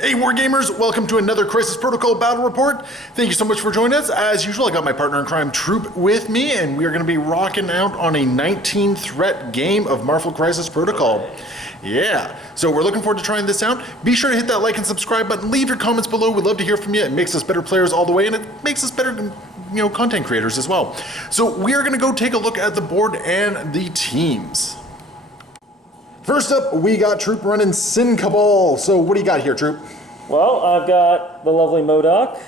Hey Wargamers, welcome to another Crisis Protocol Battle Report. Thank you so much for joining us. As usual, I got my partner in crime Troop with me, and we are going to be rocking out on a 19 threat game of Marvel Crisis Protocol. Yeah, so we're looking forward to trying this out. Be sure to hit that like and subscribe button. Leave your comments below. We'd love to hear from you. It makes us better players all the way, and it makes us better, content creators as well. So we are going to go take a look at the board and the teams. First up, we got Troop running Sin Cabal. So what do you got here, Troop? Well, I've got the lovely Modoc,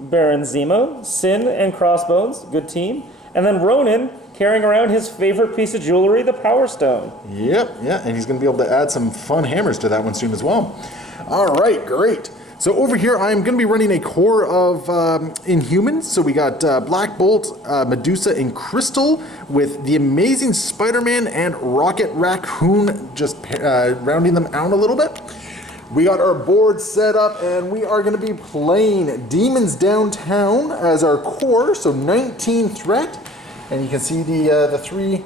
Baron Zemo, Sin, and Crossbones, good team. And then Ronin carrying around his favorite piece of jewelry, the Power Stone. Yep, yeah, and he's going to be able to add some fun hammers to that one soon as well. All right, great. So over here, I'm going to be running a core of Inhumans. So we got Black Bolt, Medusa, and Crystal with the amazing Spider-Man and Rocket Raccoon just rounding them out a little bit. We got our board set up, and we are going to be playing Demons Downtown as our core, so 19 threat. And you can see the three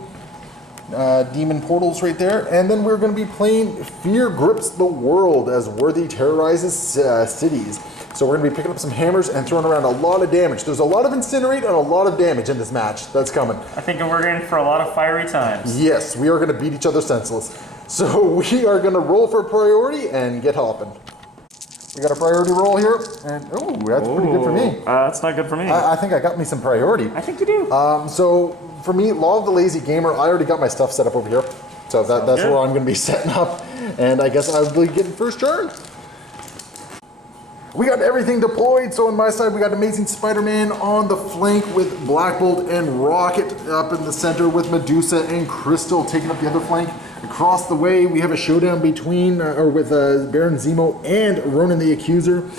demon portals right there. And then we're going to be playing Fear Grips the World as Worthy terrorizes cities. So we're going to be picking up some hammers and throwing around a lot of damage. There's a lot of incinerate and a lot of damage in this match. That's coming. I think we're in for a lot of fiery times. Yes, we are going to beat each other senseless. So we are going to roll for priority and get hopping. We got a priority roll here, and oh, that's pretty good for me. That's not good for me. I think I got me some priority. I think you do. So for me, Law of the Lazy Gamer, I already got my stuff set up over here. So that's where I'm going to be setting up, and I guess I'll be getting first turn. We got everything deployed. So on my side, we got Amazing Spider-Man on the flank with Black Bolt and Rocket up in the center with Medusa and Crystal taking up the other flank. Across the way, we have a showdown with Baron Zemo and Ronin the Accuser.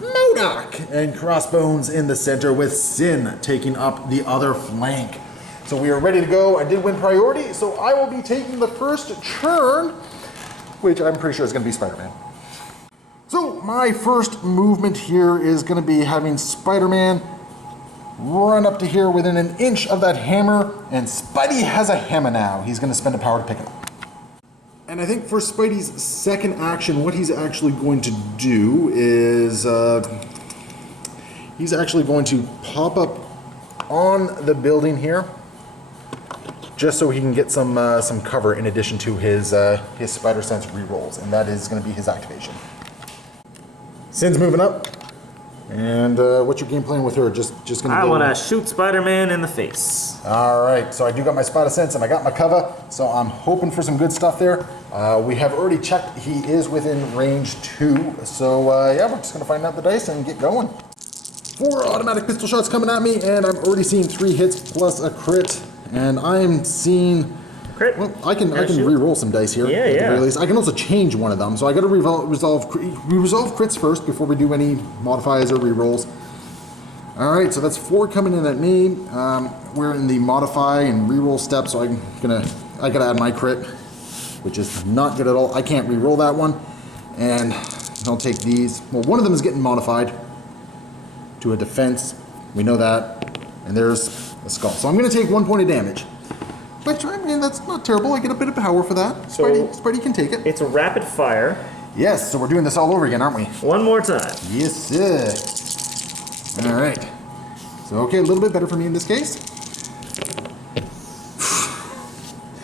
Modoc and Crossbones in the center with Sin taking up the other flank. So we are ready to go. I did win priority, so I will be taking the first turn, which I'm pretty sure is going to be Spider-Man. So my first movement here is going to be having Spider-Man run up to here within an inch of that hammer, and Spidey has a hammer now. He's going to spend a power to pick it up. And I think for Spidey's second action, what he's actually going to do is he's actually going to pop up on the building here, just so he can get some cover in addition to his Spider Sense rerolls, and that is going to be his activation. Sin's moving up, and what's your game plan with her? Just going to. I want to shoot Spider-Man in the face. All right, so I do got my Spider Sense and I got my cover, so I'm hoping for some good stuff there. We have already checked; he is within range 2. So yeah, we're just going to find out the dice and get going. 4 automatic pistol shots coming at me, and I'm already seeing 3 hits plus a crit, and I am seeing. Crit. Well, I can re-roll some dice here. Yeah, at the yeah. very least. I can also change one of them, so I got to resolve crits first before we do any modifiers or re-rolls. All right, so that's 4 coming in at me. We're in the modify and re-roll step, so I gotta add my crit, which is not good at all. I can't re-roll that one, and I'll take these. Well, one of them is getting modified to a defense. We know that, and there's a skull. So I'm gonna take 1 point of damage. Which, I mean, that's not terrible. I get a bit of power for that. So Spidey can take it. It's a rapid fire. Yes, so we're doing this all over again, aren't we? One more time. Yes, sir. All right. So, okay, a little bit better for me in this case.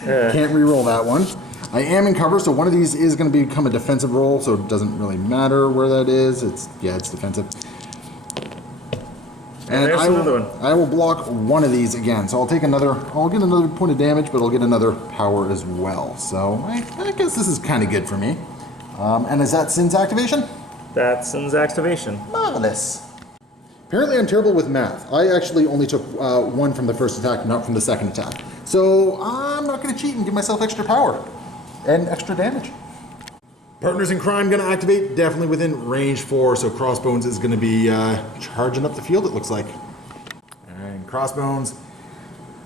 Can't re-roll that one. I am in cover, so one of these is going to become a defensive roll, so it doesn't really matter where that is. It's defensive. And I will block one of these again. So I'll get another point of damage, but I'll get another power as well. So I guess this is kind of good for me. And is that Sin's activation? That's Sin's activation. Marvelous. Apparently I'm terrible with math. I actually only took 1 from the first attack, not from the second attack. So I'm not going to cheat and give myself extra power and extra damage. Partners in crime going to activate, definitely within range 4, so Crossbones is going to be charging up the field, it looks like. And Crossbones,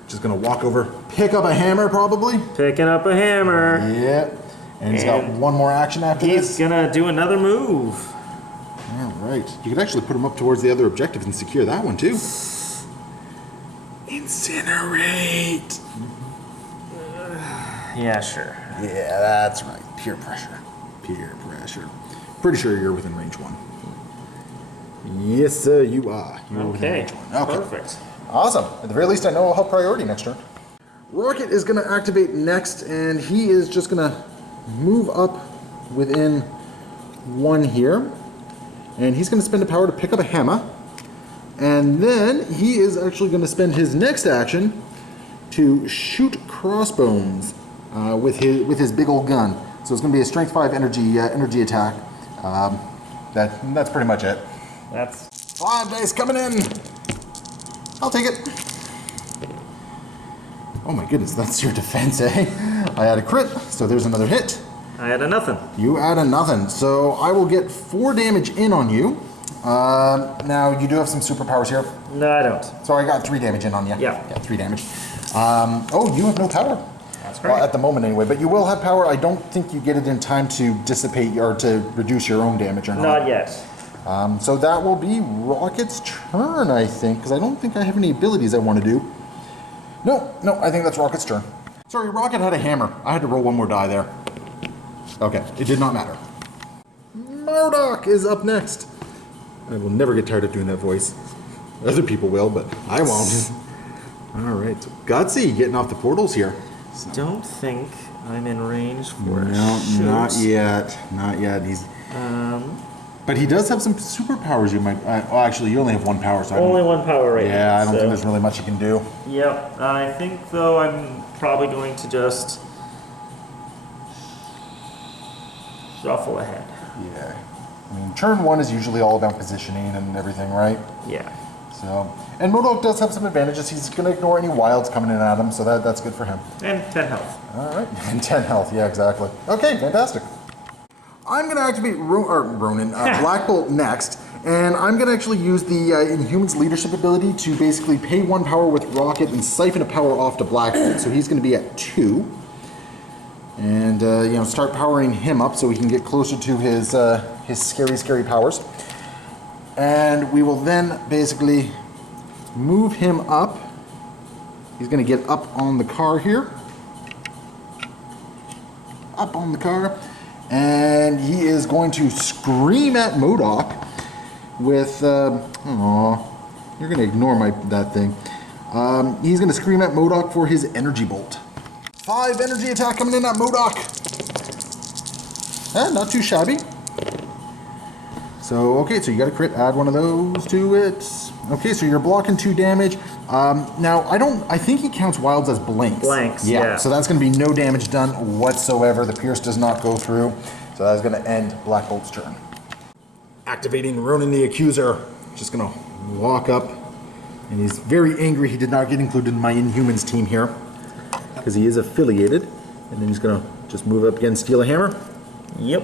just going to walk over, pick up a hammer probably. Picking up a hammer. Yep. And he's got one more action after this. He's going to do another move. All right. You could actually put him up towards the other objective and secure that one too. Incinerate. Yeah, sure. Yeah, that's right. Peer pressure. Peer pressure. Pretty sure you're within range 1. Yes, sir, you are. You're within Okay, range 1. Okay. perfect. Awesome. At the very least, I know I'll have priority next turn. Rocket is going to activate next, and he is just going to move up within 1 here. And he's going to spend a power to pick up a hammer. And then he is actually going to spend his next action to shoot crossbones with his big old gun. So it's going to be a strength 5 energy attack. That's pretty much it. That's 5 dice coming in. I'll take it. Oh my goodness, that's your defense, eh? I had a crit, so there's another hit. I had a nothing. You add a nothing, so I will get 4 damage in on you. Now, you do have some superpowers here. No, I don't. So I got 3 damage in on you. Yeah. Yeah, 3 damage. Oh, you have no power. That's correct. Well, at the moment anyway, but you will have power. I don't think you get it in time to dissipate or to reduce your own damage or not. Not yet. So that will be Rocket's turn, I think, because I don't think I have any abilities I want to do. No, I think that's Rocket's turn. Sorry, Rocket had a hammer. I had to roll 1 more die there. Okay, it did not matter. Modoc is up next. I will never get tired of doing that voice. Other people will, but I won't. All right, so Gutsy getting off the portals here. Don't think I'm in range for a No, shoot. not yet. Not yet. He's. But he does have some superpowers. You might. Oh, actually, you only have 1 power, so I Only don't, 1 power right now. yeah, I don't so. think there's really much you can do. Yep. I think though I'm probably going to just shuffle ahead. Yeah. I mean, turn 1 is usually all about positioning and everything, right? Yeah. So, and Modoc does have some advantages. He's going to ignore any wilds coming in at him, so that's good for him. And 10 health. All right, and 10 health. Yeah, exactly. Okay, fantastic. I'm going to activate Ronin, Black Bolt next, and I'm going to actually use the Inhumans leadership ability to basically pay 1 power with Rocket and siphon a power off to Black Bolt. So he's going to be at 2, and start powering him up so he can get closer to his scary powers. And we will then basically move him up. He's going to get up on the car here. Up on the car. And he is going to scream at Modoc with, aw, you're going to ignore that thing. He's going to scream at Modoc for his energy bolt. 5 energy attack coming in at Modoc. Not too shabby. So, okay, so you got a crit, add 1 of those to it. Okay, so you're blocking 2 damage. Now, I think he counts wilds as blanks. Blanks, yeah. yeah. So that's going to be no damage done whatsoever. The pierce does not go through. So that's going to end Black Bolt's turn. Activating Ronin the Accuser. Just going to walk up. And he's very angry he did not get included in my Inhumans team here. Because he is affiliated. And then he's going to just move up again, steal a hammer. Yep.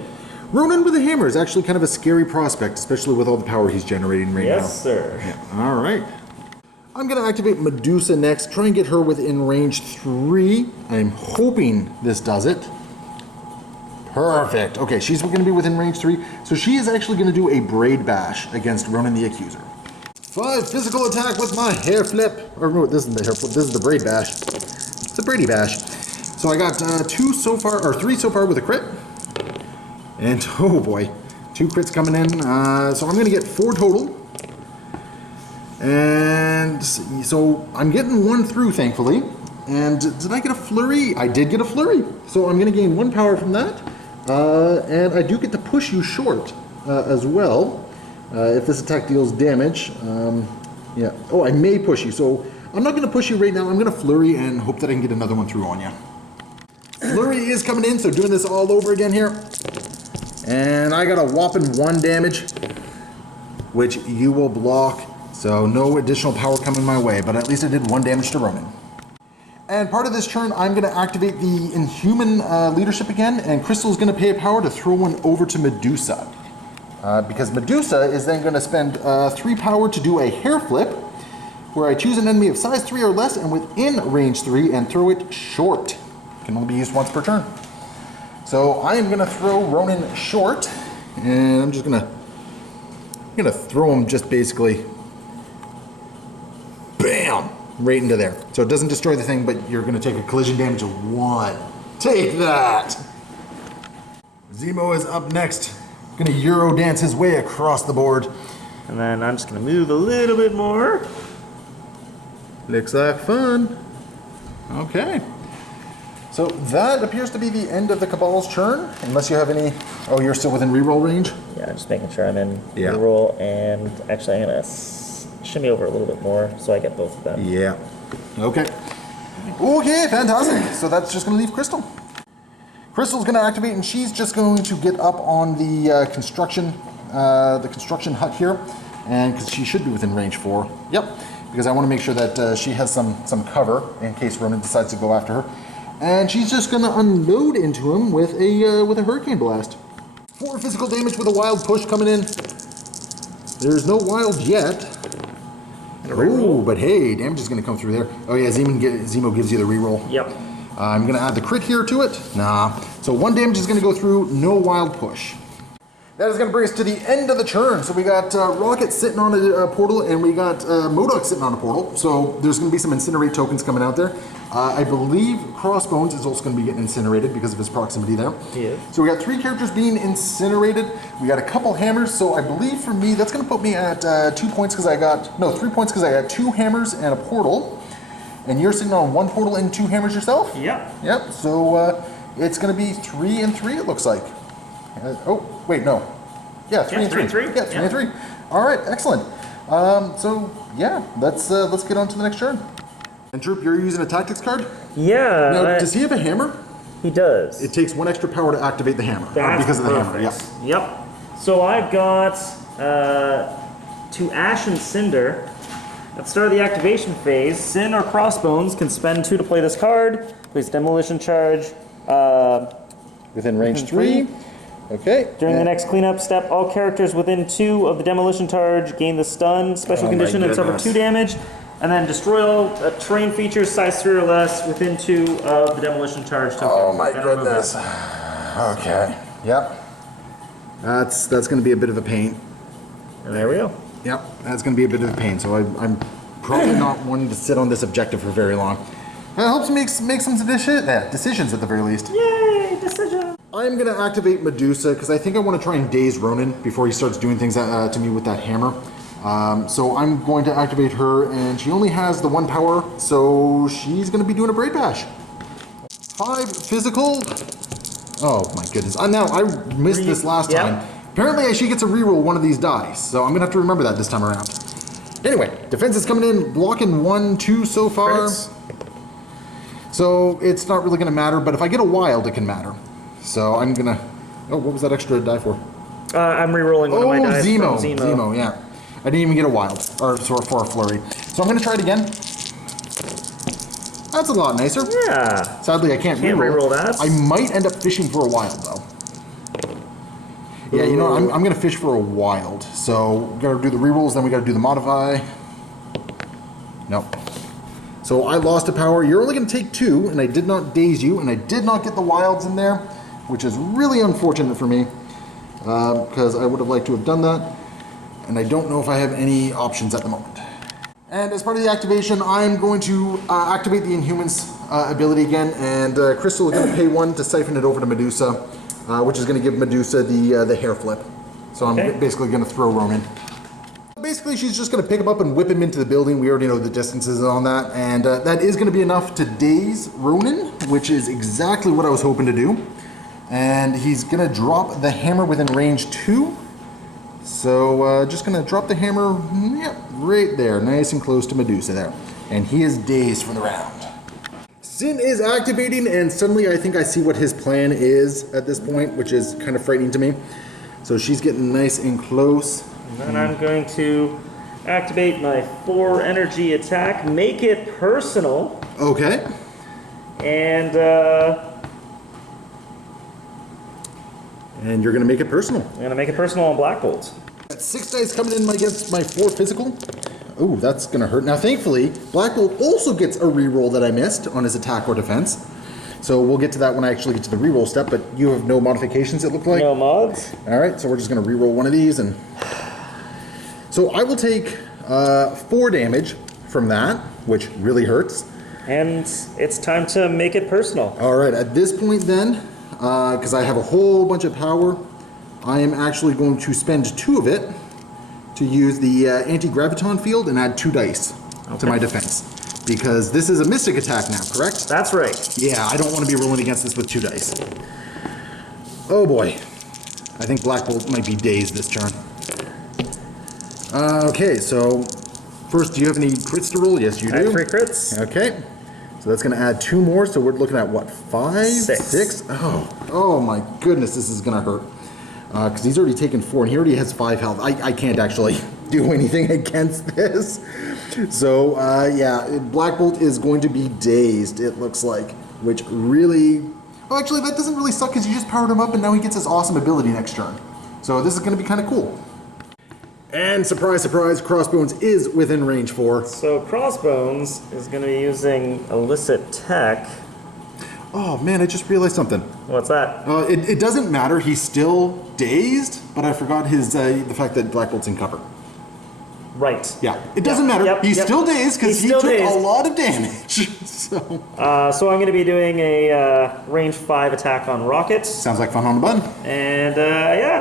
Ronin with a hammer is actually kind of a scary prospect, especially with all the power he's generating right now. Yes, sir. Yeah. All right. I'm going to activate Medusa next, try and get her within range 3. I'm hoping this does it. Perfect. Okay, she's going to be within range 3. So she is actually going to do a Braid Bash against Ronin the Accuser. 5 physical attack with my hair flip. Or no, this isn't the hair flip, this is the Braid Bash. It's a Brady Bash. So I got 3 so far with a crit. And oh boy, 2 crits coming in. So I'm going to get 4 total. And so I'm getting 1 through, thankfully. And did I get a flurry? I did get a flurry. So I'm going to gain 1 power from that. And I do get to push you short as well. If this attack deals damage. Yeah. Oh, I may push you. So I'm not going to push you right now. I'm going to flurry and hope that I can get another 1 through on you. Flurry is coming in, so doing this all over again here. And I got a whopping 1 damage, which you will block. So no additional power coming my way, but at least I did 1 damage to Ronin. And part of this turn, I'm going to activate the Inhuman leadership again, and Crystal's going to pay a power to throw 1 over to Medusa. Because Medusa is then going to spend 3 power to do a hair flip, where I choose an enemy of size 3 or less and within range 3 and throw it short. Can only be used once per turn. So I am going to throw Ronin short, and I'm just going to throw him just basically, bam, right into there. So it doesn't destroy the thing, but you're going to take a collision damage of 1. Take that! Zemo is up next. Gonna Euro dance his way across the board. And then I'm just going to move a little bit more. Looks like fun. Okay. So that appears to be the end of the Cabal's turn, unless you have any... Oh, you're still within reroll range? Yeah, just making sure I'm in Yeah. reroll, and actually I'm going to shimmy over a little bit more so I get both of them. Yeah. Okay. Okay, fantastic. So that's just going to leave Crystal. Crystal's going to activate, and she's just going to get up on the construction hut here, and because she should be within range 4. Yep. Because I want to make sure that she has some cover in case Ronin decides to go after her. And she's just going to unload into him with a hurricane blast. 4 physical damage with a wild push coming in. There's no wild yet. Oh, but hey, damage is going to come through there. Oh yeah, Zemo gives you the reroll. Yep. I'm going to add the crit here to it. Nah. So 1 damage is going to go through, no wild push. That is going to bring us to the end of the turn. So we got Rocket sitting on a portal, and we got Modoc sitting on a portal. So there's going to be some Incinerate tokens coming out there. I believe Crossbones is also going to be getting incinerated because of his proximity there. Yeah. So we got 3 characters being incinerated. We got a couple hammers. So I believe for me, that's going to put me at 2 points because I got... No, 3 points because I got 2 hammers and a portal. And you're sitting on 1 portal and 2 hammers yourself? Yep. Yep. So it's going to be 3 and 3, it looks like. Oh, wait, no. Yeah, 3 and 3. 3 and 3. Yeah, 3 and 3. All right, excellent. So, yeah, let's get on to the next turn. And Troop, you're using a tactics card? Yeah. Now, does he have a hammer? He does. It takes 1 extra power to activate the hammer. That's because of the hammer, perfect. yeah. Yep. So I've got to Ash and Cinder. At the start of the activation phase, Sin or Crossbones can spend 2 to play this card. Place Demolition Charge. Within range 3. Okay. During the next cleanup step, all characters within 2 of the Demolition Charge gain the stun special Oh my condition and suffer goodness. 2 damage. And then destroy all terrain features size 3 or less within 2 of the Demolition Charge token. Oh my And remove goodness. it. Okay. Yep. That's going to be a bit of a pain. And there we go. Yep, that's going to be a bit of a pain. So I'm probably not wanting to sit on this objective for very long. It helps me make some decisions at the very least. Yay, decision. I'm going to activate Medusa because I think I want to try and daze Ronin before he starts doing things to me with that hammer. So I'm going to activate her, and she only has the 1 power, so she's going to be doing a Braid Bash. 5 physical. Oh my goodness. Now, I missed this last time. Apparently she gets a reroll one of these dice, so I'm going to have to remember that this time around. Anyway, defense is coming in, blocking 1, 2 so far. Crits. So it's not really going to matter, but if I get a wild, it can matter. So I'm going to... Oh, what was that extra die for? I'm rerolling one of my dice Zemo. from Zemo. Zemo, yeah. I didn't even get a wild, or for a flurry. So I'm going to try it again. That's a lot nicer. Yeah. Sadly, I can't reroll that. I might end up fishing for a wild, though. Yeah, you know, I'm going to fish for a wild. So we got to do the rerolls, then we got to do the modify. Nope. So I lost a power. You're only going to take 2, and I did not daze you, and I did not get the wilds in there, which is really unfortunate for me, because I would have liked to have done that, and I don't know if I have any options at the moment. And as part of the activation, I'm going to activate the Inhumans ability again, and Crystal is going to pay 1 to siphon it over to Medusa, which is going to give Medusa the hair flip. So I'm basically going to throw Ronin. Basically, she's just going to pick him up and whip him into the building. We already know the distances on that, and that is going to be enough to daze Ronin, which is exactly what I was hoping to do. And he's going to drop the hammer within range 2. So just going to drop the hammer, yep, right there, nice and close to Medusa there. And he is dazed for the round. Sin is activating, and suddenly I think I see what his plan is at this point, which is kind of frightening to me. So she's getting nice and close. And then I'm going to activate my 4 energy attack, make it personal. Okay. And you're going to make it personal. I'm going to make it personal on Black Bolt. Got 6 dice coming in against my 4 physical. Ooh, that's going to hurt. Now, thankfully, Black Bolt also gets a reroll that I missed on his attack or defense. So we'll get to that when I actually get to the reroll step, but you have no modifications, it looked like? No mods. All right, so we're just going to reroll one of these. And so I will take 4 damage from that, which really hurts. And it's time to make it personal. All right, at this point then, because I have a whole bunch of power, I am actually going to spend 2 of it to use the anti-graviton field and add 2 dice to my defense. Because this is a mystic attack now, correct? That's right. Yeah, I don't want to be rolling against this with 2 dice. Oh boy. I think Black Bolt might be dazed this turn. Okay, so first, do you have any crits to roll? Yes, you do. I have 3 crits. Okay. So that's going to add 2 more, so we're looking at what, 5? 6? Oh my goodness, this is going to hurt. Because he's already taken 4, and he already has 5 health. I can't actually do anything against this. So, yeah, Black Bolt is going to be dazed, it looks like. Which really... Oh, actually, that doesn't really suck, because you just powered him up, and now he gets his awesome ability next turn. So this is going to be kind of cool. And surprise, surprise, Crossbones is within range 4. So Crossbones is going to be using illicit tech. Oh man, I just realized something. What's that? It doesn't matter, he's still dazed, but I forgot his the fact that Black Bolt's in cover. Right. Yeah, it doesn't matter. He's still dazed because he took a lot of damage. So I'm going to be doing a range 5 attack on Rocket. sounds like fun on the button. And yeah,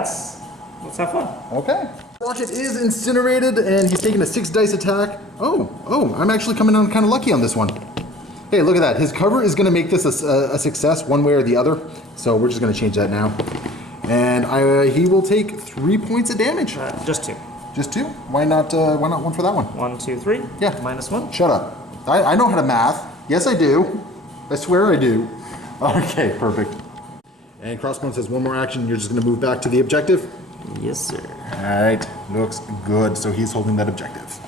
let's have fun. Okay. Rocket is incinerated, and he's taking a 6 dice attack. Oh, I'm actually coming on kind of lucky on this one. Hey, look at that. His cover is going to make this a success one way or the other. So we're just going to change that now. And he will take 3 points of damage. Just 2. Just 2? Why not 1 for that one? 1, 2, 3. Yeah. -1. Shut up. I know how to math. Yes, I do. I swear I do. Okay, perfect. And Crossbones has 1 more action. You're just going to move back to the objective? Yes, sir. All right. Looks good. So he's holding that objective.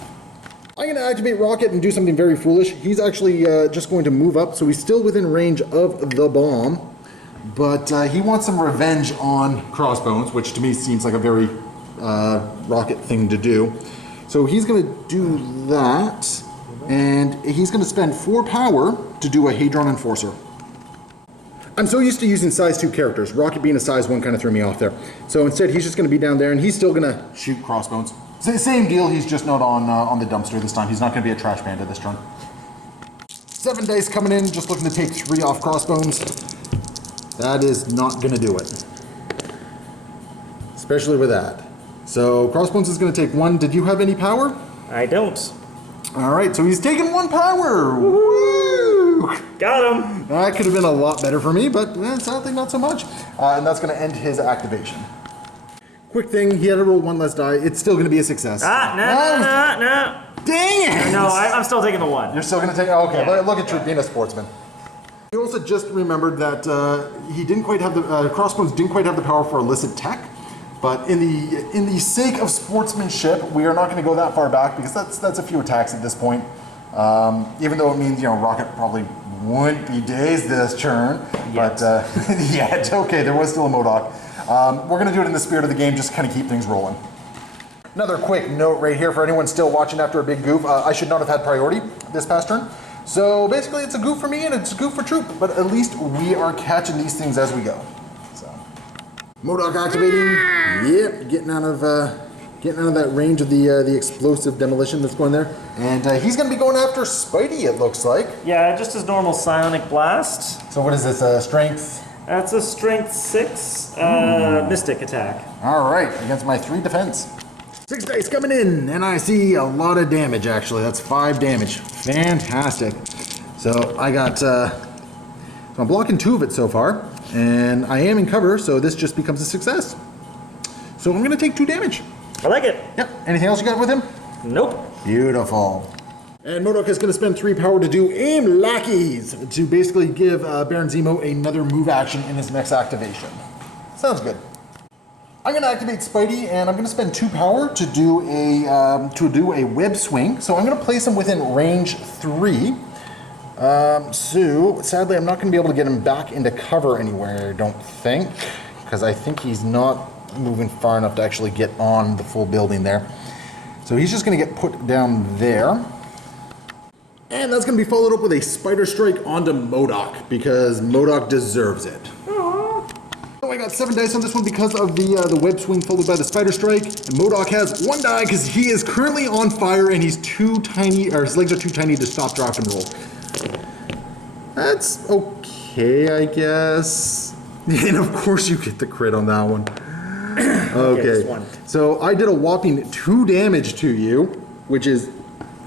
I'm going to activate Rocket and do something very foolish. He's actually just going to move up, so he's still within range of the bomb. But he wants some revenge on Crossbones, which to me seems like a very Rocket thing to do. So he's going to do that, and he's going to spend 4 power to do a Hadron Enforcer. I'm so used to using size 2 characters. Rocket being a size 1 kind of threw me off there. So instead, he's just going to be down there, and he's still going to shoot Crossbones. Same deal, he's just not on the dumpster this time. He's not going to be a trash panda this turn. 7 dice coming in, just looking to take 3 off Crossbones. That is not going to do it. Especially with that. So Crossbones is going to take 1. Did you have any power? I don't. Alright, so he's taking 1 power! Woo! Got him! That could have been a lot better for me, but sadly not so much. And that's going to end his activation. Quick thing, he had to roll 1 less die. It's still going to be a success. No. Dang it! No, I'm still taking the 1. You're still going to take... Okay, Yeah. Look at you being a sportsman. He also just remembered that he didn't quite have the... Crossbones didn't quite have the power for illicit tech. But in the sake of sportsmanship, we are not going to go that far back because that's a few attacks at this point. Even though it means, Rocket probably wouldn't be dazed this turn. But, yeah, it's okay. There was still a Modoc. We're going to do it in the spirit of the game, just kind of keep things rolling. Another quick note right here for anyone still watching after a big goof. I should not have had priority this past turn. So basically it's a goof for me and it's a goof for Troop, but at least we are catching these things as we go. So, Modoc activating. Yep, getting out of that range of the explosive demolition that's going there. And he's going to be going after Spidey, it looks like. Yeah, just his normal psionic blast. So what is this, strength? That's a strength 6 mystic attack. All right, against my 3 defense. 6 dice coming in, and I see a lot of damage, actually. That's 5 damage. Fantastic. So I got, so I'm blocking 2 of it so far, and I am in cover, so this just becomes a success. So I'm going to take 2 damage. I like it. Yep. Anything else you got with him? Nope. Beautiful. And Modoc is going to spend 3 power to do Aim Lackeys, to basically give Baron Zemo another move action in his next activation. Sounds good. I'm going to activate Spidey, and I'm going to spend 2 power to do a web swing. So I'm going to place him within range 3. So sadly, I'm not going to be able to get him back into cover anywhere, I don't think, because I think he's not moving far enough to actually get on the full building there. So he's just going to get put down there. And that's going to be followed up with a Spider Strike onto Modoc, because Modoc deserves it. So I got 7 dice on this one because of the web swing followed by the Spider Strike. And Modoc has 1 die because he is currently on fire and he's too tiny, or his legs are too tiny to stop, drop, and roll. That's okay, I guess. And of course you get the crit on that one. Okay, just one. so I did a whopping 2 damage to you, which is,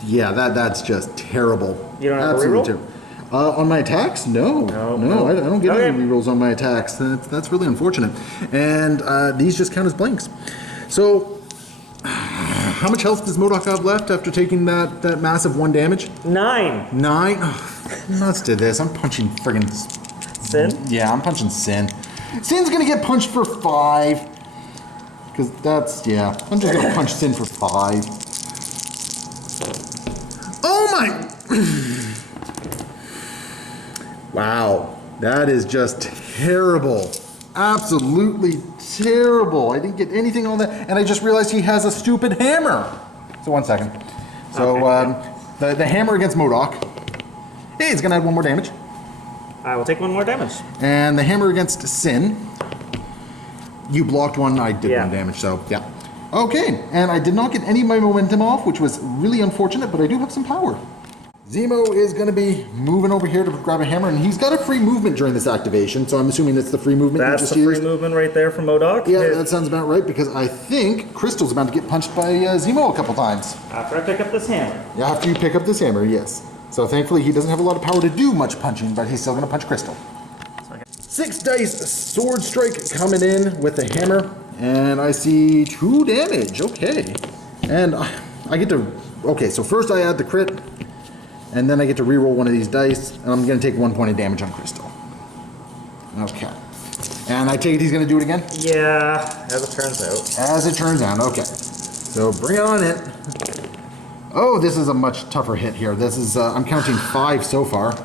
yeah, that's just terrible. You don't have a Absolutely reroll? terrible. On my attacks? No. No. I don't get Okay. any rerolls on my attacks. That's really unfortunate. And these just count as blanks. So, how much health does Modoc have left after taking that massive 1 damage? 9. 9? Oh, nuts to this. I'm punching friggin' Sin? Yeah, I'm punching Sin. Sin's gonna get punched for 5. Because that's, yeah. I'm just gonna punch Sin for 5. Oh my! Wow. That is just terrible. Absolutely terrible. I didn't get anything on that. And I just realized he has a stupid hammer. So 1 second. So, the hammer against Modoc. Hey, it's gonna add 1 more damage. I will take 1 more damage. And the hammer against Sin. You blocked 1, I did Yeah. 1 damage, so yeah. Okay, and I did not get any of my momentum off, which was really unfortunate, but I do have some power. Zemo is going to be moving over here to grab a hammer, and he's got a free movement during this activation, so I'm assuming it's the free movement you That's just the free used. movement right there from Modoc. Yeah, that sounds about right, because I think Crystal's about to get punched by Zemo a couple times. After I pick up this hammer. Yeah, after you pick up this hammer, yes. So thankfully he doesn't have a lot of power to do much punching, but he's still going to punch Crystal. 6 dice sword strike coming in with the hammer, and I see 2 damage. Okay, and I get to. Okay, so first I add the crit, and then I get to reroll 1 of these dice, and I'm going to take 1 point of damage on Crystal. Okay, and I take it he's going to do it again. Yeah, as it turns out. As it turns out, okay. So bring it on in. Oh, this is a much tougher hit here. This is I'm counting 5 so far.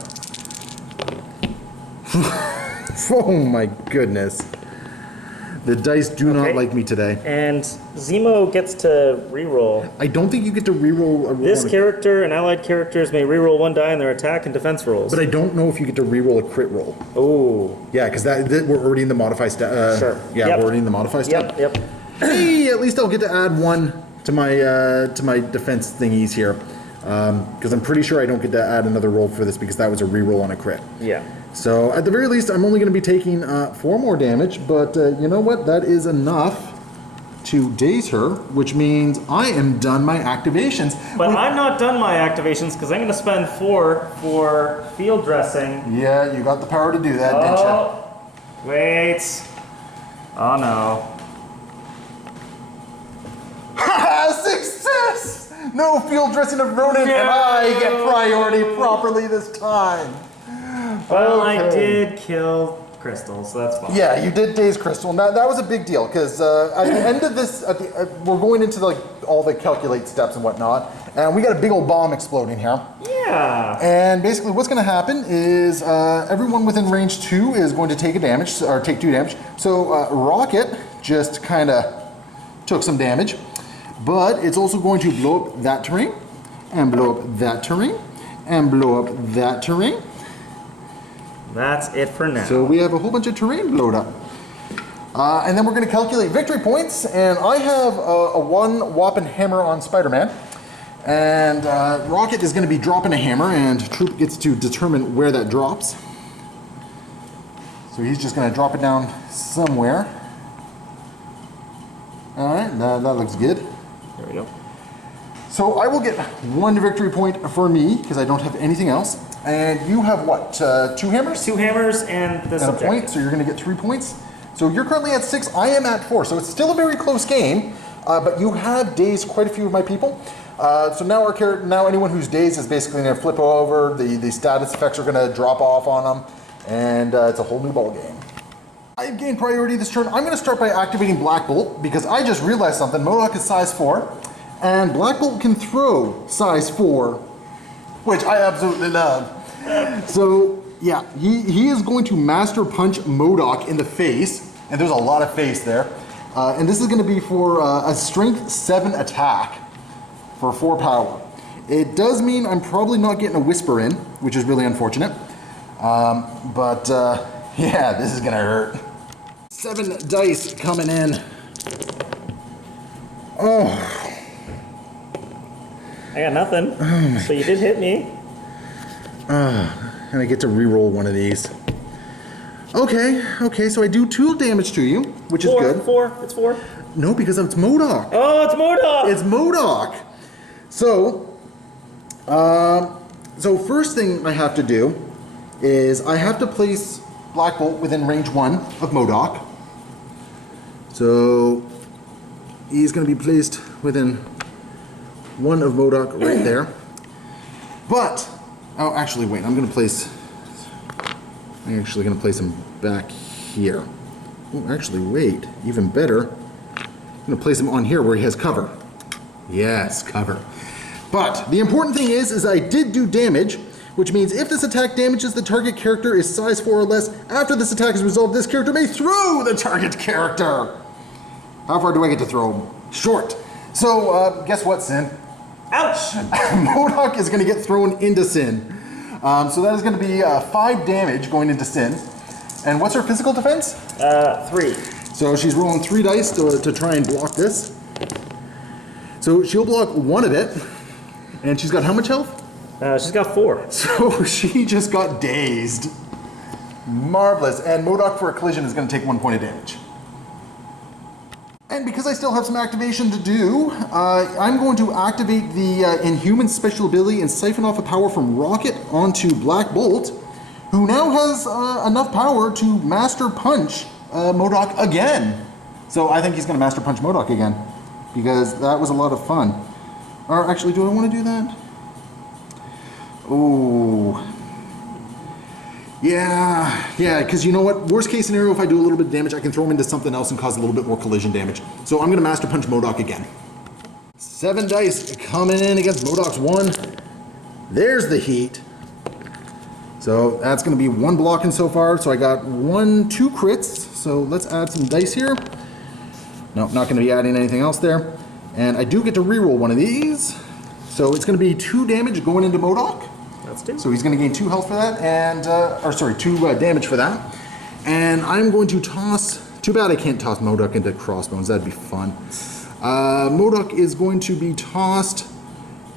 Oh my goodness. The dice do not like me today. And Zemo gets to reroll. I don't think you get to reroll a roll. This character and allied characters may reroll 1 die in their attack and defense rolls. But I don't know if you get to reroll a crit roll. Oh. Yeah, because we're already in the modify step. Sure. Yeah, Yep. we're already in the modify step. Yep. Hey, at least I'll get to add 1 to my defense thingies here. Because I'm pretty sure I don't get to add another roll for this because that was a reroll on a crit. Yeah. So at the very least, I'm only going to be taking 4 more damage, but you know what? That is enough to daze her, which means I am done my activations. But I'm not done my activations because I'm going to spend 4 for field dressing. Yeah, you got the power to do that, didn't you? Oh, wait. Oh no. Success! No field dressing of Ronin, and I get priority properly this time. Well, I Okay. did kill Crystal, so that's fine. Yeah, you did daze Crystal, and that was a big deal because at the end of this, we're going into like all the calculate steps and whatnot, and we got a big old bomb exploding here. Yeah. And basically, what's going to happen is everyone within range 2 is going to take a damage or take 2 damage. So Rocket just kind of took some damage, but it's also going to blow up that terrain, and blow up that terrain, and blow up that terrain. That's it for now. So we have a whole bunch of terrain blowed up. And then we're going to calculate victory points, and I have a 1 whopping hammer on Spider-Man. And Rocket is going to be dropping a hammer, and Troop gets to determine where that drops. So he's just going to drop it down somewhere. Alright, that looks good. There we go. So I will get 1 victory point for me, because I don't have anything else. And you have what, 2 hammers? 2 hammers and this And a objective. point, so you're going to get 3 points. So you're currently at 6, I am at 4, so it's still a very close game, but you have dazed quite a few of my people. So now anyone who's dazed is basically going to flip over, the status effects are going to drop off on them, and it's a whole new ball game. I've gained priority this turn. I'm going to start by activating Black Bolt, because I just realized something. Modoc is size 4, and Black Bolt can throw size 4, which I absolutely love. So, yeah, he is going to Master Punch Modoc in the face, and there's a lot of face there. And this is going to be for a Strength 7 attack for 4 power. It does mean I'm probably not getting a Whisper in, which is really unfortunate. But yeah, this is going to hurt. 7 dice coming in. Oh. I got nothing. So you did hit me. And I get to re-roll 1 of these. Okay, so I do 2 damage to you, which is good. 4. It's 4. No, because it's Modoc. Oh, it's Modoc! It's Modoc. So, so first thing I have to do is I have to place Black Bolt within range 1 of Modoc. So he's going to be placed within 1 of Modoc right there. But, oh, actually, wait. I'm actually going to place him back here. Oh, actually, wait. Even better. I'm going to place him on here where he has cover. Yes, cover. But the important thing is I did do damage, which means if this attack damages the target character is size 4 or less, after this attack is resolved, this character may throw the target character. How far do I get to throw him? Short. So, guess what, Sin? Ouch! Modoc is going to get thrown into Sin. So that is going to be 5 damage going into Sin. And what's her physical defense? 3. So she's rolling 3 dice to try and block this. So she'll block 1 of it. And she's got how much health? She's got 4. So she just got dazed. Marvelous. And Modoc for a collision is going to take 1 point of damage. And because I still have some activation to do, I'm going to activate the Inhumans special ability and siphon off a power from Rocket onto Black Bolt, who now has enough power to Master Punch Modoc again. So I think he's going to Master Punch Modoc again, because that was a lot of fun. Or actually, do I want to do that? Oh. Yeah, because you know what? Worst case scenario, if I do a little bit of damage, I can throw him into something else and cause a little bit more collision damage. So I'm going to Master Punch Modoc again. 7 dice coming in against Modoc's 1. There's the heat. So that's going to be 1 blocking so far. So I got 2 crits. So let's add some dice here. No, not going to be adding anything else there. And I do get to reroll one of these. So it's going to be 2 damage going into Modoc. That's 2. So he's going to gain 2 health for that, and 2 damage for that. And I'm going to toss. Too bad I can't toss Modoc into crossbones. That'd be fun. Modoc is going to be tossed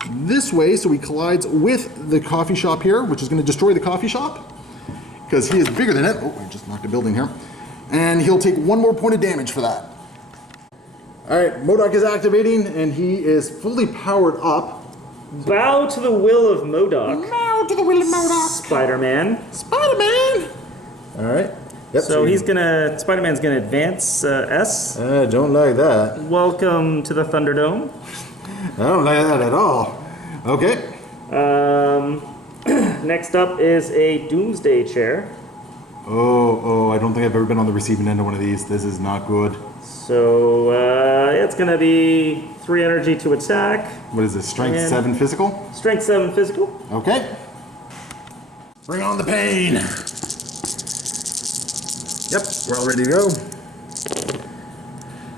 this way, so he collides with the coffee shop here, which is going to destroy the coffee shop because he is bigger than it. Oh, I just knocked a building here, and he'll take 1 more point of damage for that. All right, Modoc is activating, and he is fully powered up. Bow to the will of Modoc. Bow to the will of Modoc. Spider-Man. Spider-Man. All right. Yep, So Spider-Man's gonna advance S. I don't like that. Welcome to the Thunderdome. I don't like that at all. Okay. Next up is a Doomsday Chair. Oh, I don't think I've ever been on the receiving end of one of these. This is not good. So it's gonna be 3 energy to attack. What is this? Strength 7 physical? Strength 7 physical. Okay. Bring on the pain. Yep, we're all ready to go.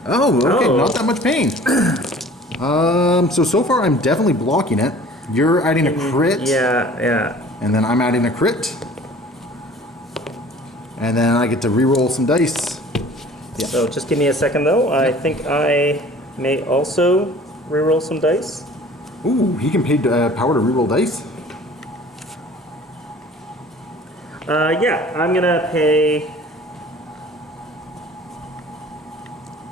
Oh, okay, not that much pain. So far I'm definitely blocking it. You're adding a crit. Yeah. And then I'm adding a crit. And then I get to re-roll some dice. Yeah. So just give me a second though. I think I may also reroll some dice. Ooh, he can pay power to reroll dice. Yeah, I'm gonna pay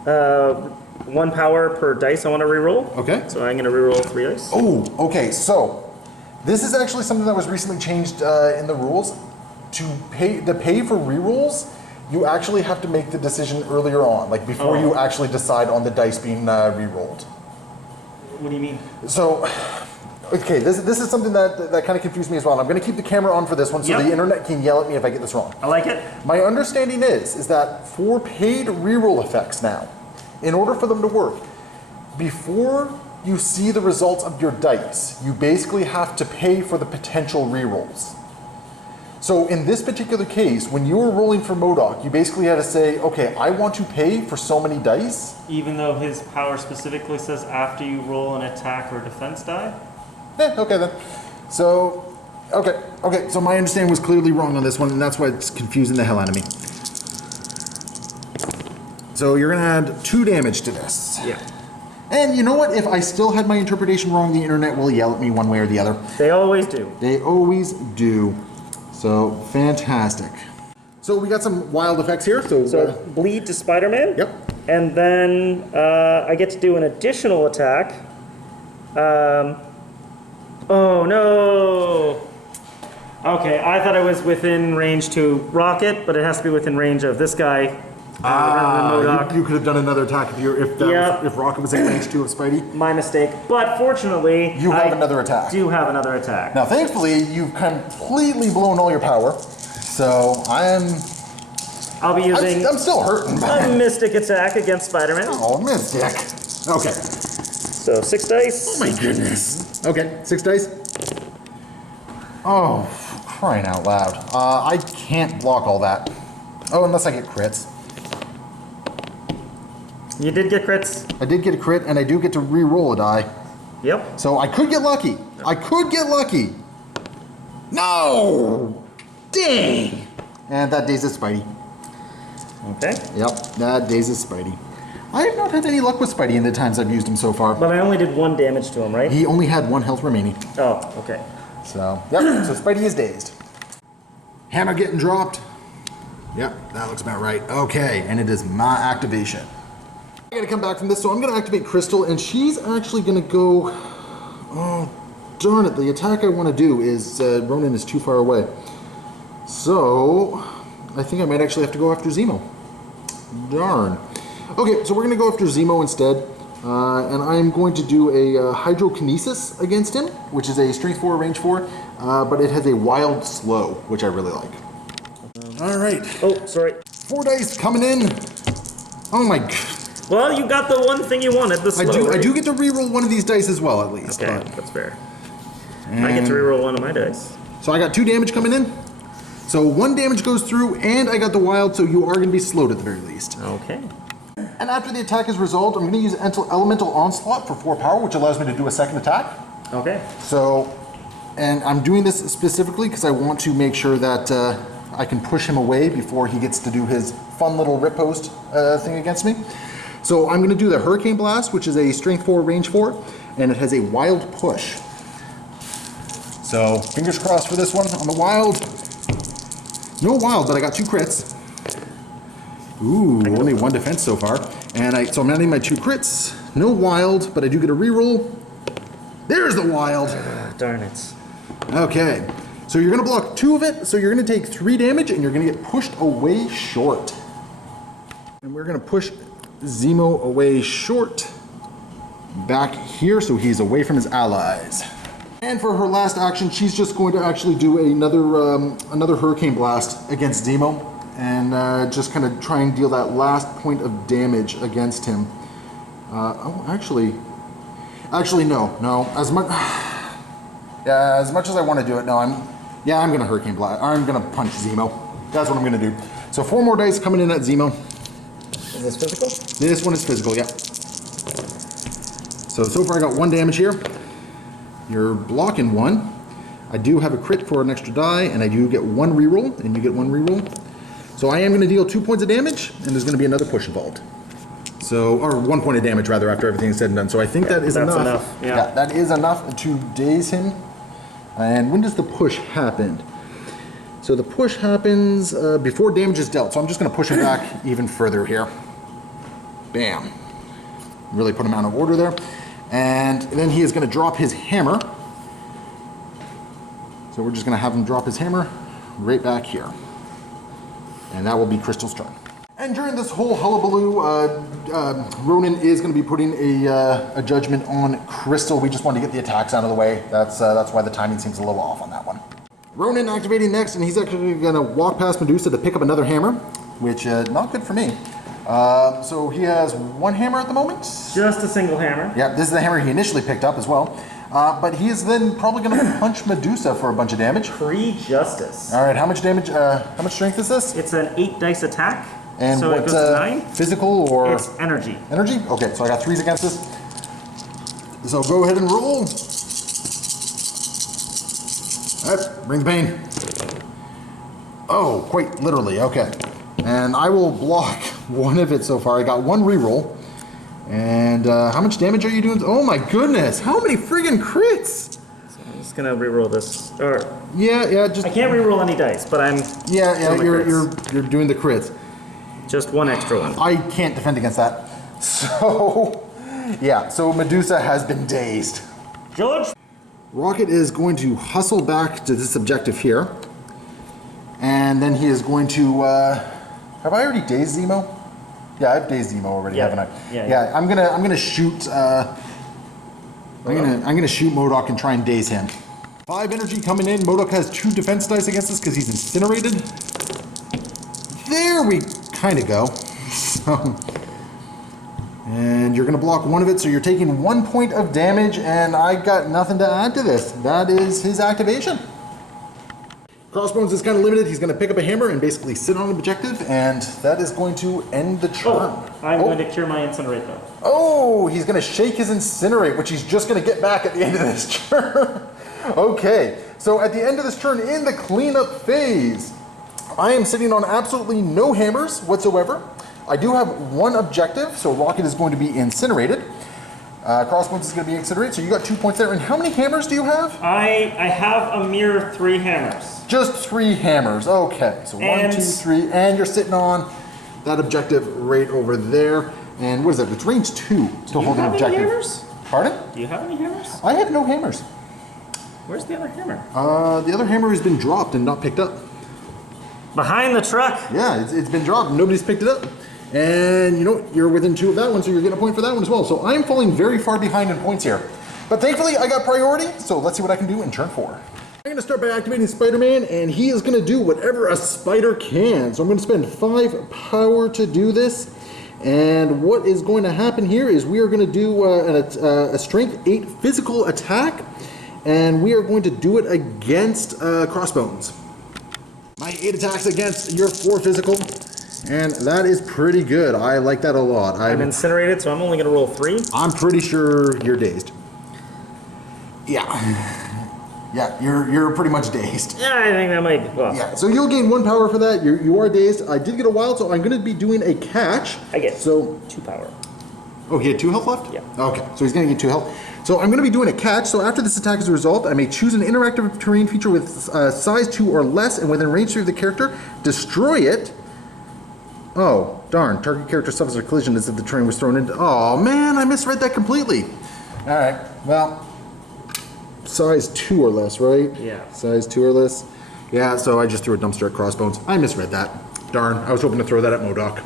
1 power per dice I want to reroll. Okay. So I'm gonna reroll 3 dice. Oh, okay. So this is actually something that was recently changed in the rules. To pay for rerolls, you actually have to make the decision earlier on, like before you actually decide on the dice being rerolled. What do you mean? So, okay, this is something that kind of confused me as well. I'm going to keep the camera on for this one so the internet can yell at me if I get this wrong. I like it. My understanding is that for paid reroll effects now, in order for them to work, before you see the results of your dice, you basically have to pay for the potential rerolls. So in this particular case, when you were rolling for Modoc, you basically had to say, okay, I want to pay for so many dice. Even though his power specifically says after you roll an attack or defense die? Okay then. So, okay, so my understanding was clearly wrong on this one, and that's why it's confusing the hell out of me. So you're gonna add 2 damage to this. Yeah. And you know what? If I still had my interpretation wrong, the internet will yell at me one way or the other. They always do. They always do. So, fantastic. So we got some wild effects here. So bleed to Spider-Man. Yep. And then I get to do an additional attack. Oh no! Okay, I thought I was within range to Rocket, but it has to be within range of this guy. Rather than Modoc. You could have done another attack if Rocket was in range 2 of Spidey. My mistake. But fortunately, You have another attack. do have another attack. Now, thankfully, you've completely blown all your power. So I'll be using I'm still hurting. a Mystic attack against Spider-Man. Oh, Mystic. Okay. So 6 dice. Oh my goodness. Okay, 6 dice. Oh, crying out loud. I can't block all that. Oh, unless I get crits. You did get crits? I did get a crit, and I do get to re-roll a die. Yep. So I could get lucky. I could get lucky. No! Dang! And that dazes Spidey. Okay. Yep, that dazes Spidey. I have not had any luck with Spidey in the times I've used him so far. But I only did 1 damage to him, right? He only had 1 health remaining. Oh, okay. So, yep, so Spidey is dazed. Hammer getting dropped. Yep, that looks about right. Okay, and it is my activation. I gotta come back from this, so I'm gonna activate Crystal, and she's actually gonna go... Oh, darn it, the attack I wanna do is... Ronin is too far away. So, I think I might actually have to go after Zemo. Darn. Okay, so we're gonna go after Zemo instead. And I'm going to do a Hydrokinesis against him, which is a Strength 4, Range 4, but it has a Wild Slow, which I really like. All right. Oh, sorry. 4 dice coming in. Oh my god. Well, you got the one thing you wanted, the slow, I do get to reroll one of these dice as well, at least. Okay, that's fair. I get to reroll one of my dice. So I got 2 damage coming in. So 1 damage goes through, and I got the Wild, so you are going to be slowed at the very least. Okay. And after the attack is resolved, I'm going to use Elemental Onslaught for 4 power, which allows me to do a second attack. Okay. So, and I'm doing this specifically because I want to make sure that I can push him away before he gets to do his fun little rip post thing against me. So I'm going to do the Hurricane Blast, which is a Strength 4, Range 4, and it has a Wild Push. So fingers crossed for this one on the Wild. No Wild, but I got 2 crits. Ooh, only 1 defense so far. And so I'm adding my 2 crits. No Wild, but I do get a reroll. There's the Wild. Darn it. Okay, so you're gonna block 2 of it, so you're gonna take 3 damage and you're gonna get pushed away short. And we're gonna push Zemo away short back here so he's away from his allies. And for her last action, she's just going to actually do another Hurricane Blast against Zemo and just kind of try and deal that last point of damage against him. Actually, no. As much as I want to do it, no. I'm gonna Hurricane Blast. I'm gonna punch Zemo. That's what I'm gonna do. So 4 more dice coming in at Zemo. Is this physical? This one is physical, yeah. So far I got 1 damage here. You're blocking 1. I do have a crit for an extra die, and I do get 1 reroll, and you get 1 reroll. So I am going to deal 2 points of damage, and there's going to be another push involved. So, or 1 point of damage rather after everything's said and done. So I think that is enough. That's enough, yeah. That is enough to daze him. And when does the push happen? So the push happens before damage is dealt. So I'm just going to push him back even further here. Bam. Really put him out of order there. And then he is going to drop his hammer. So we're just going to have him drop his hammer right back here. And that will be Crystal's turn. And during this whole hullabaloo, Ronin is going to be putting a judgment on Crystal. We just wanted to get the attacks out of the way. That's why the timing seems a little off on that one. Ronin activating next, and he's actually going to walk past Medusa to pick up another hammer, which not good for me. So he has 1 hammer at the moment. Just a single hammer. Yeah, this is the hammer he initially picked up as well. But he is then probably going to punch Medusa for a bunch of damage. Pre-justice. All right, how much damage? How much strength is this? It's an 8 dice attack. And so what, it goes to 9. Physical or? It's energy. Energy? Okay, so I got 3s against this. So go ahead and roll. All right, bring the pain. Oh, quite literally, okay. And I will block 1 of it so far. I got 1 reroll. And how much damage are you doing? Oh my goodness, how many friggin' crits? just gonna reroll this. Or Yeah, just I can't reroll any dice, but I'm yeah. doing the You're doing the crits. just one extra one. I can't defend against that. So yeah. So Medusa has been dazed. George. Rocket is going to hustle back to this objective here, and then he is going to. Have I already dazed Zemo? Yeah, I've dazed Zemo already, haven't I? Yeah. I'm gonna shoot. I'm gonna shoot Modoc and try and daze him. 5 energy coming in. Modoc has 2 defense dice against us because he's incinerated. There we kind of go. So, and you're gonna block one of it, so you're taking 1 point of damage, and I got nothing to add to this. That is his activation. Crossbones is kind of limited. He's going to pick up a hammer and basically sit on an objective, and that is going to end the turn. I'm going to cure my incinerate though. Oh, he's going to shake his incinerate, which he's just going to get back at the end of this turn. Okay, so at the end of this turn, in the cleanup phase, I am sitting on absolutely no hammers whatsoever. I do have 1 objective, so Rocket is going to be incinerated. Crossbones is going to be incinerated, so you got 2 points there. And how many hammers do you have? I have a mere 3 hammers. Just 3 hammers. Okay, so 1, 2, 3, and you're sitting on that objective right over there. And what is that? It's range 2 to hold an objective. Do you have any hammers? Pardon? Do you have any hammers? I have no hammers. Where's the other hammer? The other hammer has been dropped and not picked up. Behind the truck. Yeah, it's been dropped. Nobody's picked it up. And you know, you're within 2 of that one, so you're getting a point for that one as well. So I'm falling very far behind in points here. But thankfully, I got priority, so let's see what I can do in turn 4. I'm going to start by activating Spider-Man, and he is going to do whatever a spider can. So I'm going to spend 5 power to do this. And what is going to happen here is we are going to do a strength 8 physical attack, and we are going to do it against Crossbones. My 8 attacks against your 4 physical. And that is pretty good. I like that a lot. I'm incinerated, so I'm only going to roll 3. I'm pretty sure you're dazed. Yeah. Yeah, you're pretty much dazed. Yeah, I think that might. Well, Yeah, so you'll gain 1 power for that. You are dazed. I did get a wild, so I'm going to be doing a catch. I get so 2 power. Oh, he had 2 health left? Yeah. Okay, so he's going to get 2 health. So I'm going to be doing a catch. So after this attack is resolved, I may choose an interactive terrain feature with size 2 or less, and within range 3 of the character, destroy it. Oh, darn. Target character suffers a collision as if the terrain was thrown into... Oh, man, I misread that completely. All right, well, size 2 or less, right? Yeah. Size 2 or less. Yeah, so I just threw a dumpster at Crossbones. I misread that. Darn, I was hoping to throw that at Modoc.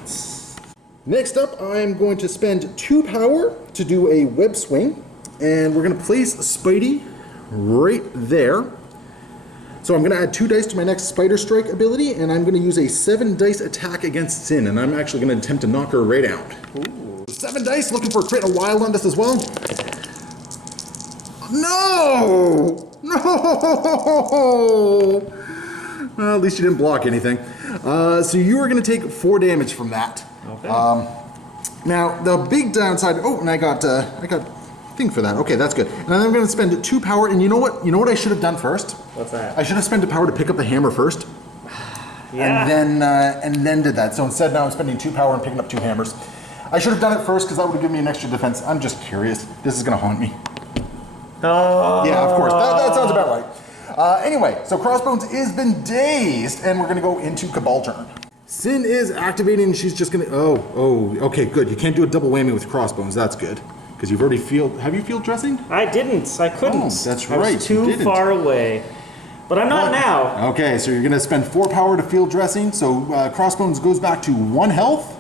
Next up, I'm going to spend 2 power to do a web swing, and we're going to place Spidey right there. So I'm going to add 2 dice to my next Spider Strike ability, and I'm going to use a 7 dice attack against Sin, and I'm actually going to attempt to knock her right out. Ooh. 7 dice, looking for a crit and a wild on this as well. No! No! Well, at least you didn't block anything. So you are going to take 4 damage from that. Okay. Now the big downside. Oh, and I got thing for that. Okay, that's good. And then I'm going to spend 2 power. And you know what? You know what I should have done first? What's that? I should have spent a power to pick up the hammer first. Yeah. And then did that. So instead, now I'm spending 2 power and picking up 2 hammers. I should have done it first because that would have given me an extra defense. I'm just curious. This is going to haunt me. Oh. Yeah, of course. That sounds about right. Anyway, so Crossbones has been dazed, and we're going to go into Cabal turn. Sin is activating. She's just going to... Oh, okay, good. You can't do a double whammy with Crossbones. That's good. Because you've already field... Have you field dressing? I didn't. I couldn't. Oh, that's I right. was too far away. But I'm not now. Okay, so you're going to spend 4 power to field dressing. So Crossbones goes back to 1 health.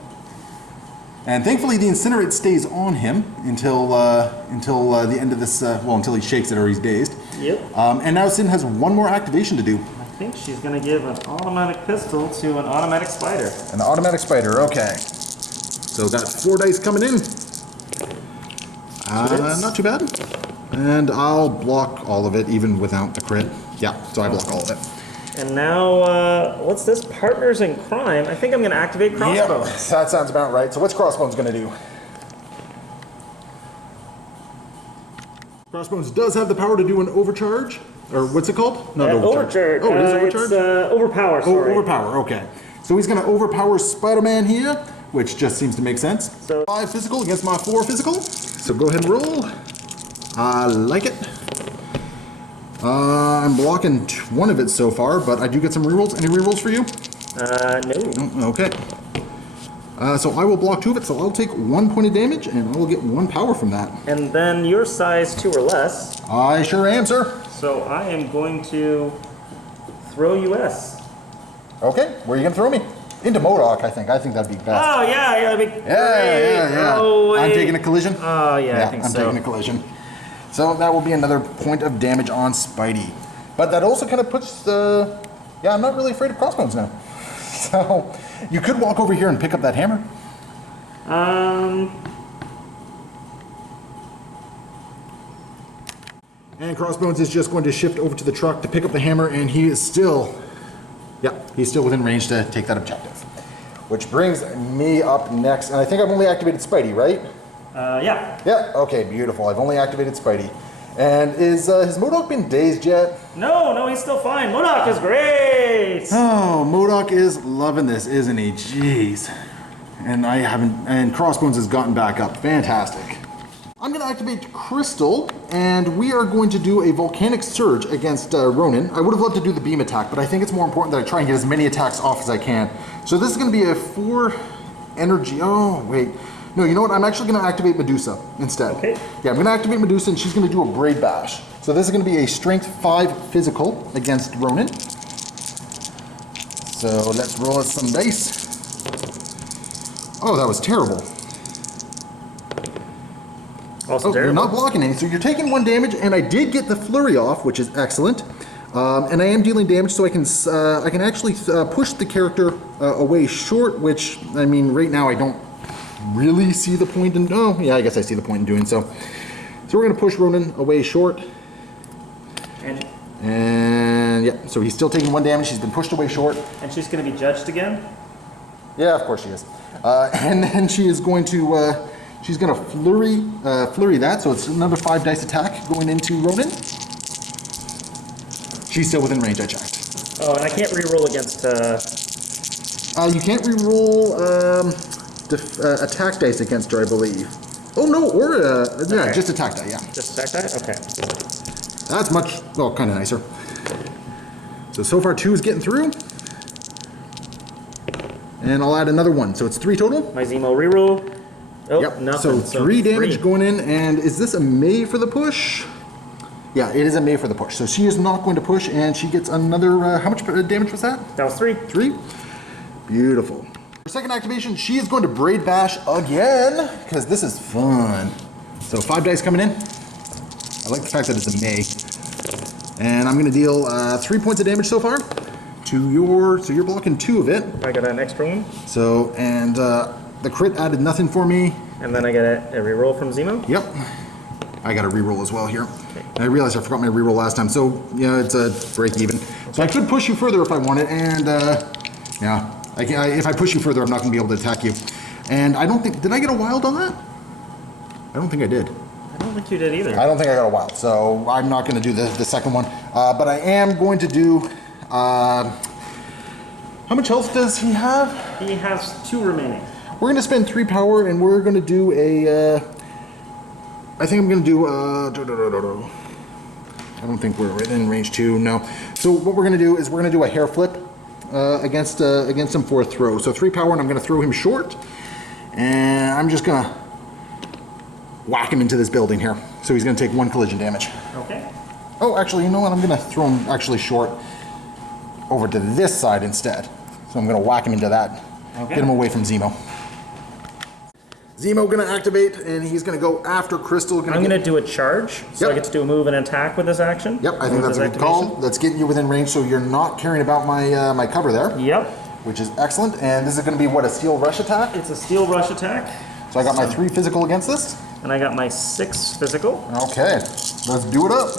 And thankfully, the incinerate stays on him until the end of this. Until he shakes it or he's dazed. Yep. And now Sin has 1 more activation to do. I think she's going to give an automatic pistol to an automatic spider. An automatic spider. Okay. So got 4 dice coming in. Not too bad. And I'll block all of it, even without the crit. Yeah. So I block all of it. And now, what's this? Partners in crime. I think I'm going to activate Crossbones. Yep, that sounds about right. So what's Crossbones going to do? Crossbones does have the power to do an overcharge. Or what's it called? Not overcharge. Overcharge. Oh, it is overcharge? It's overpower, sorry. Oh, overpower, okay. So he's going to overpower Spider-Man here, which just seems to make sense. So 5 physical against my 4 physical. So go ahead and roll. I like it. I'm blocking one of it so far, but I do get some rerolls. Any rerolls for you? No. Okay. So I will block 2 of it, so I'll take 1 point of damage, and I will get 1 power from that. And then you're size 2 or less. I sure am, sir. So I am going to throw US. Okay, where are you going to throw me? Into Modoc, I think. I think that'd be best. Oh, yeah, that'd be great. Yeah. Oh, wait. I'm taking a collision. Oh, yeah, I think I'm so. taking a collision. So that will be another point of damage on Spidey. But that also kind of puts the... Yeah, I'm not really afraid of crossbones now. So you could walk over here and pick up that hammer. And Crossbones is just going to shift over to the truck to pick up the hammer, and he is still... Yeah, he's still within range to take that objective. Which brings me up next, and I think I've only activated Spidey, right? Yeah. Yeah, okay, beautiful. I've only activated Spidey. And has Modoc been dazed yet? No, he's still fine. Modoc is great. Oh, Modoc is loving this, isn't he? Jeez. And Crossbones has gotten back up. Fantastic. I'm going to activate Crystal, and we are going to do a Volcanic Surge against Ronin. I would have loved to do the beam attack, but I think it's more important that I try and get as many attacks off as I can. So this is going to be a 4 energy. Oh, wait. No, you know what? I'm actually going to activate Medusa instead. Okay. Yeah, I'm going to activate Medusa, and she's going to do a Braid Bash. So this is going to be a Strength 5 physical against Ronin. So let's roll us some dice. Oh, that was terrible. Also You're not blocking any, so you're taking 1 damage, and I did get the flurry off, which is excellent. And I am dealing damage, so I can actually push the character away short, which, I mean, right now I don't really see the point in... Oh, yeah, I guess I see the point in doing so. So we're going to push Ronin away short. And yeah, so he's still taking 1 damage. He's been pushed away short. And she's going to be judged again? Yeah, of course she is. And then she is going to... She's going to flurry that, so it's another 5 dice attack going into Ronin. She's still within range, I checked. Oh, and I can't reroll against... You can't reroll attack dice against her, I believe. Oh, no, or... Yeah, Okay. just attack die, yeah. Just attack die? Okay. That's much... Well, kind of nicer. So far 2 is getting through. And I'll add another 1, so it's 3 total. My Zemo reroll. Oh, Yep. nothing. So 3 damage 3. going in, and is this a May for the push? Yeah, it is a May for the push. So she is not going to push, and she gets another, how much damage was that? That was 3. 3? Beautiful. For second activation, she is going to Braid Bash again, because this is fun. So 5 dice coming in. I like the fact that it's a May. And I'm going to deal 3 points of damage so far to your, so you're blocking 2 of it. I got an extra one. So, and the crit added nothing for me. And then I get a reroll from Zemo. Yep. I got a reroll as well here. And I realized I forgot my reroll last time, so yeah, it's a break even. So I could push you further if I wanted, and yeah, if I push you further, I'm not going to be able to attack you. And I don't think, did I get a wild on that? I don't think I did. I don't think you did either. I don't think I got a wild, so I'm not going to do the second one. But I am going to do, how much health does he have? He has 2 remaining. We're going to spend 3 power, and we're going to do a, I think I'm going to do, I don't think we're within range 2, no. So what we're going to do is we're going to do a hair flip against him for a throw. So 3 power, and I'm going to throw him short, and I'm just going to whack him into this building here. So he's going to take 1 collision damage. Okay. Oh, actually, you know what? I'm going to throw him actually short over to this side instead. So I'm going to whack him into that. Okay. Get him away from Zemo. Zemo gonna activate, and he's gonna go after Crystal. I'm going to do a charge, so Yep. I get to do a move and attack with this action. Yep, I think that's a good call. That's getting you within range, so you're not caring about my my cover there. Yep. Which is excellent. And this is gonna be what, a steel rush attack? It's a steel rush attack. So I got my 3 physical against this. And I got my 6 physical. Okay, let's do it up.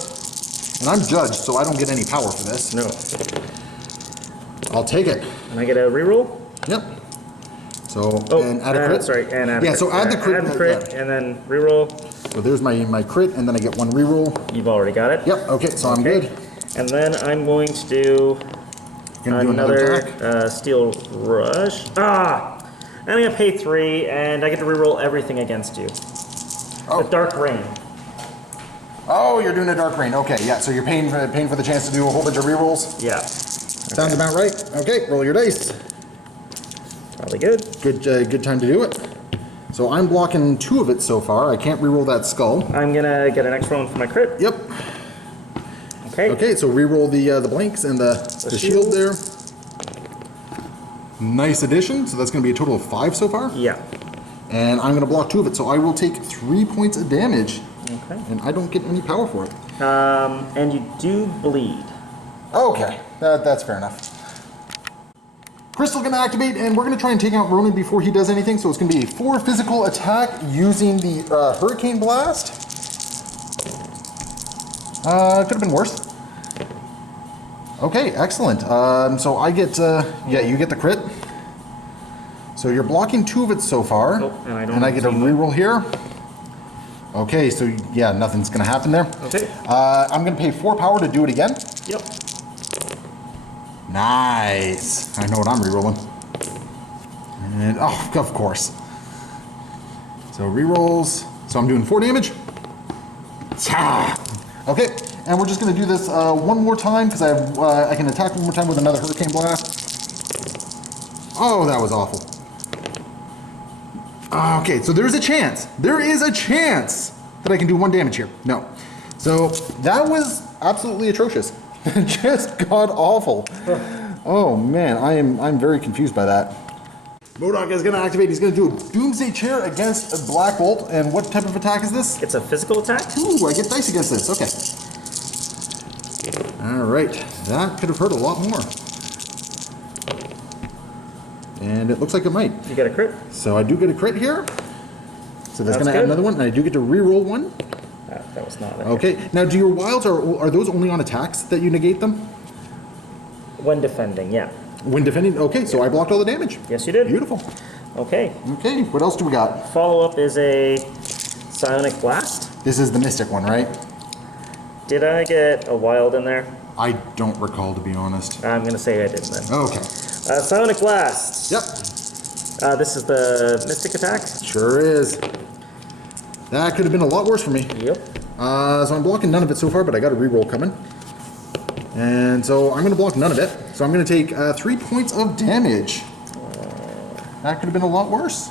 And I'm judged, so I don't get any power for this. No. I'll take it. And I get a reroll. Yep. So, and add a crit. Sorry, and add a Yeah, crit. so add the crit. Add the crit, and then reroll. So there's my crit, and then I get 1 reroll. You've already got it. Yep, okay, so I'm Okay. good. And then I'm going to do Gonna do another attack. steel rush. Ah! And I'm going to pay 3, and I get to reroll everything against you. Oh. The Dark Rain. Oh, you're doing a Dark Rain. Okay, yeah. So you're paying for the chance to do a whole bunch of rerolls. Yeah. Sounds about right. Okay, roll your dice. Probably good. Good time to do it. So I'm blocking 2 of it so far. I can't reroll that skull. I'm gonna get an extra one for my crit. Yep. Okay. Okay, so reroll the blanks and the shield there. Nice addition. So that's going to be a total of 5 so far. Yeah. And I'm going to block 2 of it. So I will take 3 points of damage. Okay. And I don't get any power for it. And you do bleed. Okay, that's fair enough. Crystal going to activate, and we're going to try and take out Ronin before he does anything. So it's going to be a 4 physical attack using the Hurricane Blast. Could have been worse. Okay, excellent. So I get, yeah, you get the crit. So you're blocking 2 of it so far. Oh, and I get a reroll here. Okay, so yeah, nothing's going to happen there. Okay. I'm going to pay 4 power to do it again. Yep. Nice. I know what I'm rerolling. And, oh, of course. So rerolls. So I'm doing 4 damage. Okay, and we're just going to do this one more time because I can attack one more time with another Hurricane Blast. Oh, that was awful. Okay, so there's a chance. There is a chance that I can do 1 damage here. No. So that was absolutely atrocious. Just god awful. Oh man, I'm very confused by that. Modoc is going to activate. He's going to do a Doomsday Chair against a Black Bolt. And what type of attack is this? It's a physical attack. Ooh, I get dice against this. Okay. All right. That could have hurt a lot more. And it looks like it might. You get a crit. So I do get a crit here. So that's going to add good. another one. And I do get to re-roll 1. That was not it. Okay. Now, do your wilds, are those only on attacks that you negate them? When defending, yeah. When defending? Okay, so I blocked all the damage. Yes, you did. Beautiful. Okay. Okay, what else do we got? Follow-up is a Psionic Blast. This is the Mystic one, right? Did I get a wild in there? I don't recall, to be honest. I'm going to say I didn't then. Okay. Psionic Blast. Yep. This is the Mystic attack. Sure is. That could have been a lot worse for me. Yep. So I'm blocking none of it so far, but I got a reroll coming. And so I'm going to block none of it. So I'm going to take 3 points of damage. That could have been a lot worse.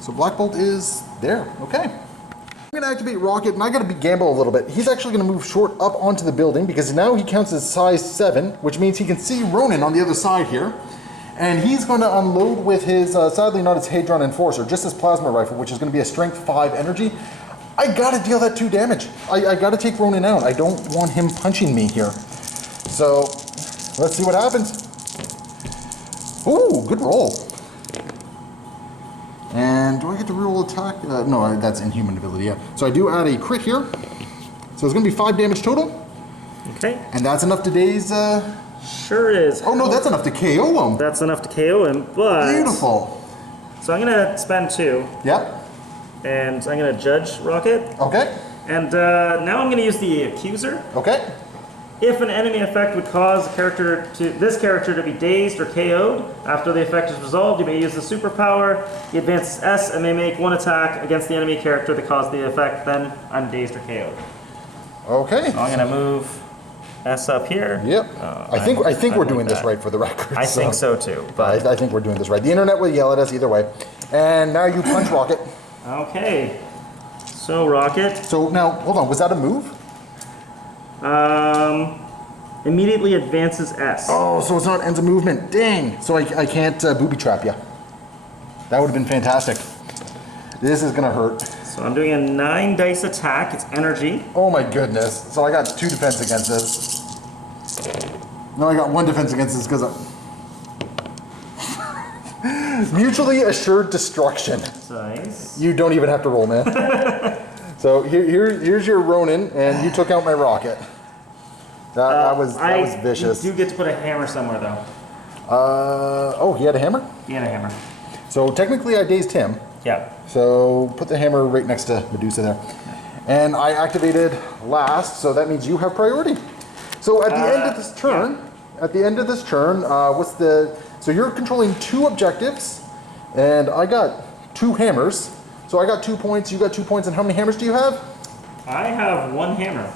So Black Bolt is there. Okay. I'm going to activate Rocket, and I got to gamble a little bit. He's actually going to move short up onto the building because now he counts as size 7, which means he can see Ronin on the other side here. And he's going to unload with his, sadly not his Hadron Enforcer, just his plasma rifle, which is going to be a strength 5 energy. I got to deal that 2 damage. I got to take Ronin out. I don't want him punching me here. So let's see what happens. Ooh, good roll. And do I get to reroll attack? No, that's Inhuman ability, yeah. So I do add a crit here. So it's going to be 5 damage total. Okay. And that's enough to daze... Sure is. Oh no, that's enough to KO him. That's enough to KO him, but... Beautiful. So I'm going to spend 2. Yep. And I'm going to judge Rocket. Okay. And now I'm going to use the Accuser. Okay. If an enemy effect would cause this character to be dazed or KO'd, after the effect is resolved, you may use the superpower. He advances S and may make 1 attack against the enemy character that caused the effect, then I'm dazed or KO'd. Okay. So I'm going to move S up here. Yep. I think we're doing this right for the record. I think so too. But I think we're doing this right. The internet will yell at us either way. And now you punch Rocket. Okay. So Rocket. So now, hold on, was that a move? Immediately advances S. Oh, so it's not ends of movement. Dang. So I can't booby trap you. That would have been fantastic. This is gonna hurt. So I'm doing a 9 dice attack. It's energy. Oh my goodness. So I got 2 defense against this. No, I got 1 defense against this because mutually assured destruction. Nice. You don't even have to roll, man. So here's your Ronin, and you took out my Rocket. That was vicious. You do get to put a hammer somewhere though. Oh, he had a hammer? He had a hammer. So technically I dazed him. Yeah. So put the hammer right next to Medusa there. And I activated last, so that means you have priority. So at the end of this turn, so you're controlling 2 objectives, and I got 2 hammers. So I got 2 points, you got 2 points, and how many hammers do you have? I have 1 hammer.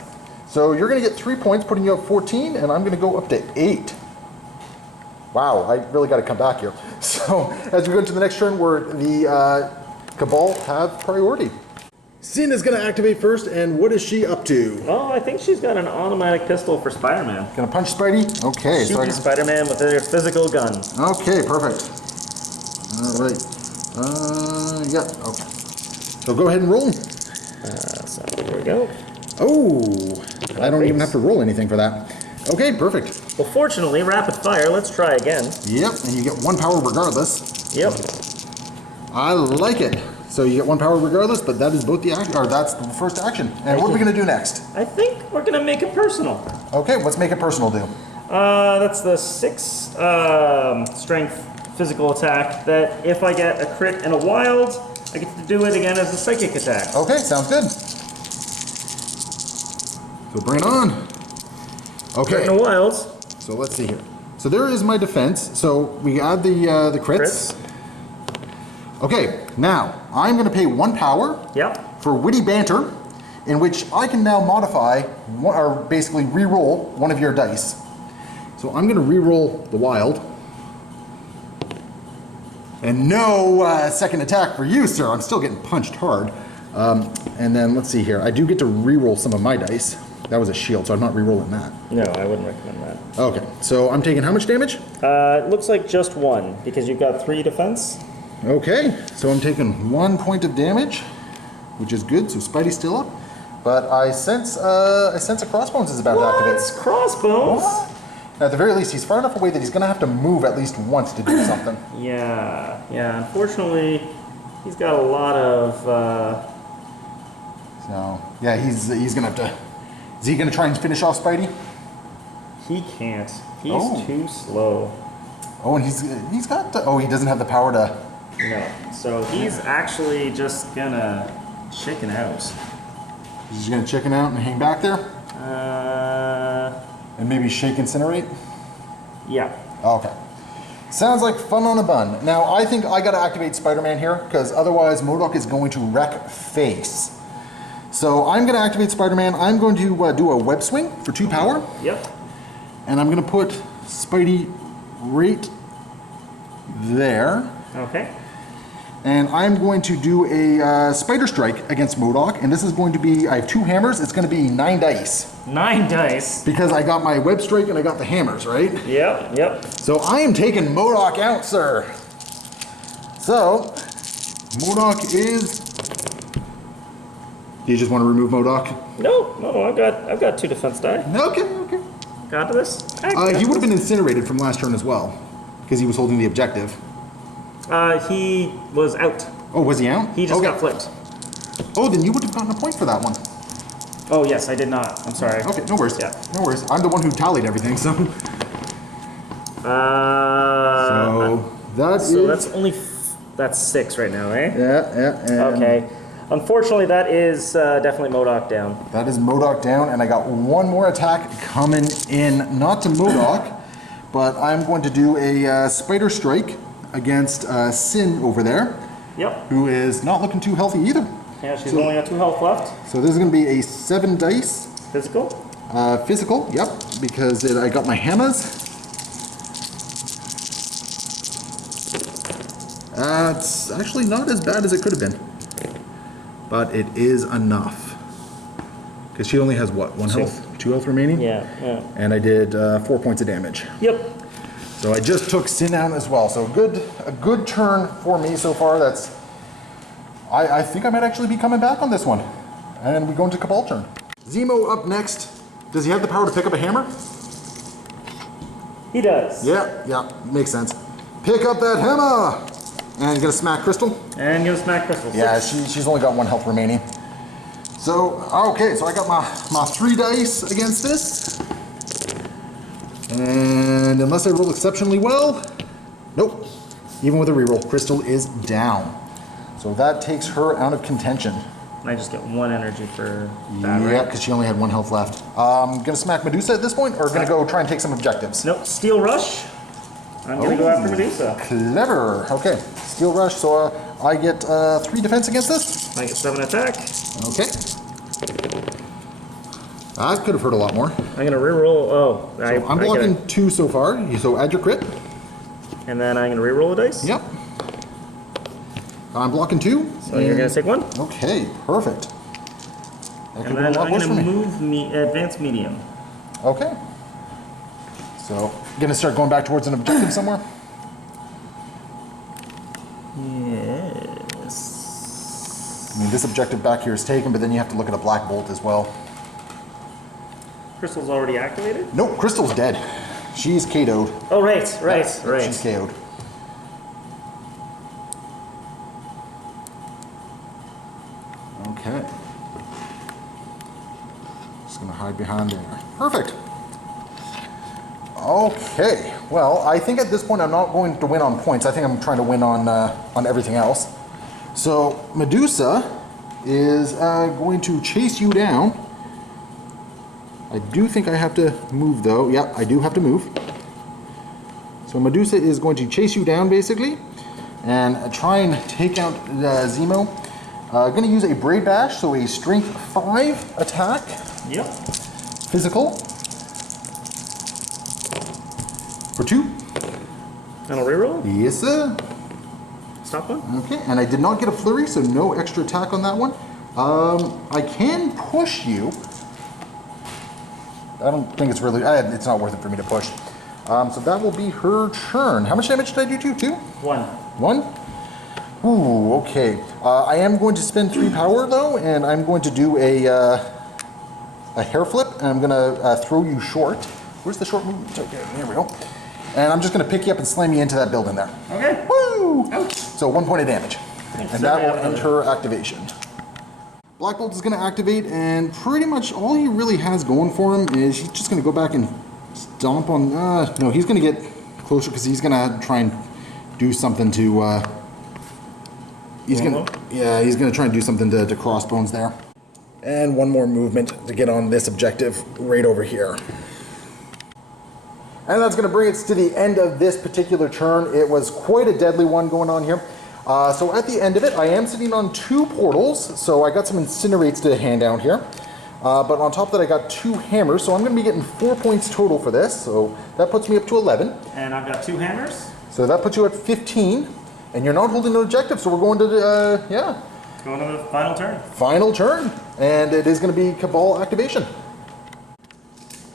So you're going to get 3 points, putting you up 14, and I'm going to go up to 8. Wow, I really got to come back here. So as we go into the next turn, where the Cabal have priority. Sin is going to activate first, and what is she up to? Oh, I think she's got an automatic pistol for Spider-Man. Going to punch Spidey? Okay. Shoot you, Spider-Man, with a physical gun. Okay, perfect. All right. Yeah, okay. So go ahead and roll. So here we go. Oh, I don't even have to roll anything for that. Okay, perfect. Well, fortunately, rapid fire. Let's try again. Yep, and you get 1 power regardless. Yep. I like it. So you get 1 power regardless, but that is both the action, or that's the first action. And what are we going to do next? I think we're going to make it personal. Okay, let's make it personal do. That's the 6 strength physical attack that if I get a crit and a wild, I get to do it again as a psychic attack. Okay, sounds good. So bring it on. Okay. Crit and a wild. So let's see here. So there is my defense. So we add the crits. Okay, now I'm going to pay 1 power for witty banter, in which I can now modify or basically re-roll one of your dice. So I'm going to re-roll the wild. And no second attack for you, sir. I'm still getting punched hard. And then let's see here. I do get to re-roll some of my dice. That was a shield, so I'm not re-rolling that. No, I wouldn't recommend that. Okay, so I'm taking how much damage? It looks like just 1, because you've got 3 defense. Okay, so I'm taking 1 point of damage, which is good. So Spidey's still up, but I sense a crossbones is about to activate. Crossbones? What? Now, at the very least, he's far enough away that he's going to have to move at least once to do something. Yeah. Unfortunately, he's got a lot of. So yeah, he's going to have to. Is he going to try and finish off Spidey? He can't. He's too slow. Oh, and he's got. He doesn't have the power to. No. So he's actually just gonna chicken out. He's just going to chicken out and hang back there? And maybe shake incinerate? Yeah. Okay. Sounds like fun on a bun. Now, I think I got to activate Spider-Man here, because otherwise Modoc is going to wreck face. So I'm going to activate Spider-Man. I'm going to do a web swing for 2 power. Yep. And I'm going to put Spidey right there. Okay. And I'm going to do a spider strike against Modoc. And this is going to be, I have 2 hammers. It's going to be 9 dice. 9 dice. Because I got my web strike and I got the hammers, right? Yep. So I am taking Modoc out, sir. So, Modoc is... Do you just want to remove Modoc? No, I've got 2 defense die. Okay. Got this. He would have been incinerated from last turn as well, because he was holding the objective. He was out. Oh, was he out? He just got flipped. Oh, then you would have gotten a point for that one. Oh, yes, I did not. I'm sorry. Okay, no worries. Yeah. No worries. I'm the one who tallied everything, so... That's 6 right now, eh? Yeah. Okay. Unfortunately, that is definitely Modoc down. That is Modoc down, and I got 1 more attack coming in, not to Modoc, but I'm going to do a spider strike against Sin over there. Yep. Who is not looking too healthy either. Yeah, she's only got 2 health left. So this is going to be a 7 dice. Physical? Physical, yep, because I got my hammers. It's actually not as bad as it could have been. But it is enough. Because she only has what, 1 health? 2 health remaining? Yeah. And I did 4 points of damage. Yep. So I just took Sin out as well. So a good turn for me so far. I think I might actually be coming back on this one. And we go into Cabal turn. Zemo up next. Does he have the power to pick up a hammer? He does. Yeah, makes sense. Pick up that hammer! And you're gonna smack Crystal? And gonna smack Crystal. Yeah, she's only got 1 health remaining. So, okay, so I got my 3 dice against this. And unless I roll exceptionally well, nope. Even with a reroll, Crystal is down. So that takes her out of contention. I just get 1 energy for that, Yeah, right? because she only had 1 health left. Gonna smack Medusa at this point, or gonna go try and take some objectives? Nope, Steel Rush. I'm gonna go after Medusa. Clever. Okay, Steel Rush. So I get 3 defense against this. I get 7 attack. Okay. That could have hurt a lot more. I'm gonna reroll. Oh, So I'm blocking 2 so far. So add your crit. And then I'm gonna reroll a dice. Yep. I'm blocking 2. So you're gonna take 1. Okay, perfect. That And could then be a lot I'm worse gonna for me. move advanced medium. Okay. So gonna start going back towards an objective somewhere. Yes. I mean, this objective back here is taken, but then you have to look at a black bolt as well. Crystal's already activated? Nope, Crystal's dead. She's KO'd. Oh, right. She's KO'd. Okay. Just gonna hide behind there. Perfect. Okay. Well, I think at this point I'm not going to win on points. I think I'm trying to win on everything else. So Medusa is going to chase you down. I do think I have to move though. Yep, I do have to move. So Medusa is going to chase you down basically and try and take out Zemo. Going to use a Braid Bash, so a Strength 5 attack. Yep. Physical. For 2. And I'll reroll. Yes, sir. Stop one. Okay, and I did not get a flurry, so no extra attack on that one. I can push you. I don't think it's really, it's not worth it for me to push. So that will be her turn. How much damage did I do to you? 2? 1. 1? Ooh, okay. I am going to spend 3 power though, and I'm going to do a hair flip, and I'm going to throw you short. Where's the short movement? Okay, there we go. And I'm just going to pick you up and slam you into that building there. Okay. Woo! Ouch. So 1 point of damage. And that will end her activation. Black Bolt is going to activate, and pretty much all he really has going for him is he's just going to go back and stomp on... no, he's going to get closer because he's going to try and do something to... he's going to try and do something to Crossbones there. And 1 more movement to get on this objective right over here. And that's going to bring us to the end of this particular turn. It was quite a deadly one going on here. So at the end of it, I am sitting on 2 portals, so I got some incinerates to hand out here. But on top of that, I got 2 hammers, so I'm going to be getting 4 points total for this. So that puts me up to 11. And I've got 2 hammers. So that puts you at 15, and you're not holding an objective, so we're going to, Going to the final turn. Final turn, and it is going to be Cabal Activation.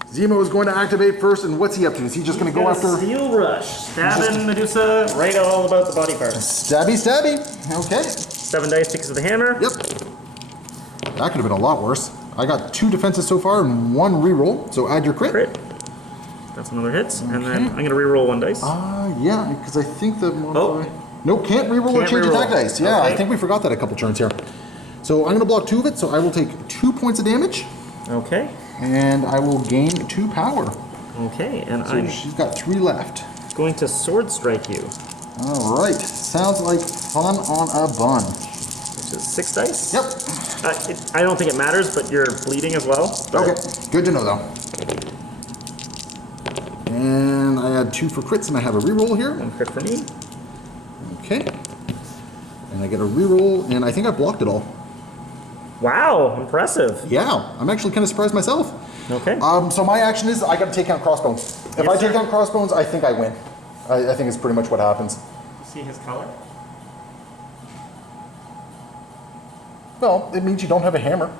Zemo is going to activate first, and what's he up to? Is he just going to go after... Steel Rush. Stabbing Medusa right all about the body parts. Stabby, stabby. Okay. 7 dice because of the hammer. Yep. That could have been a lot worse. I got 2 defenses so far and 1 reroll, so add your crit. Crit. That's another hit. Okay. And then I'm going to reroll 1 dice. Yeah, because I think the... Nope, can't reroll or change attack dice. Yeah, okay. I think we forgot that a couple turns here. So I'm going to block 2 of it, so I will take 2 points of damage. Okay. And I will gain 2 power. Okay, and So she's got 3 left. going to sword strike you. All right, sounds like fun on a bun. Which is 6 dice. Yep. I don't think it matters, but you're bleeding as well. Okay, good to know though. And I add 2 for crits, and I have a reroll here. 1 crit for me. Okay. And I get a reroll, and I think I blocked it all. Wow, impressive. Yeah, I'm actually kind of surprised myself. Okay. So my action is I got to take down Crossbones. If I take down Crossbones, I think I win. I think it's pretty much what happens. See his color? Well, it means you don't have a hammer.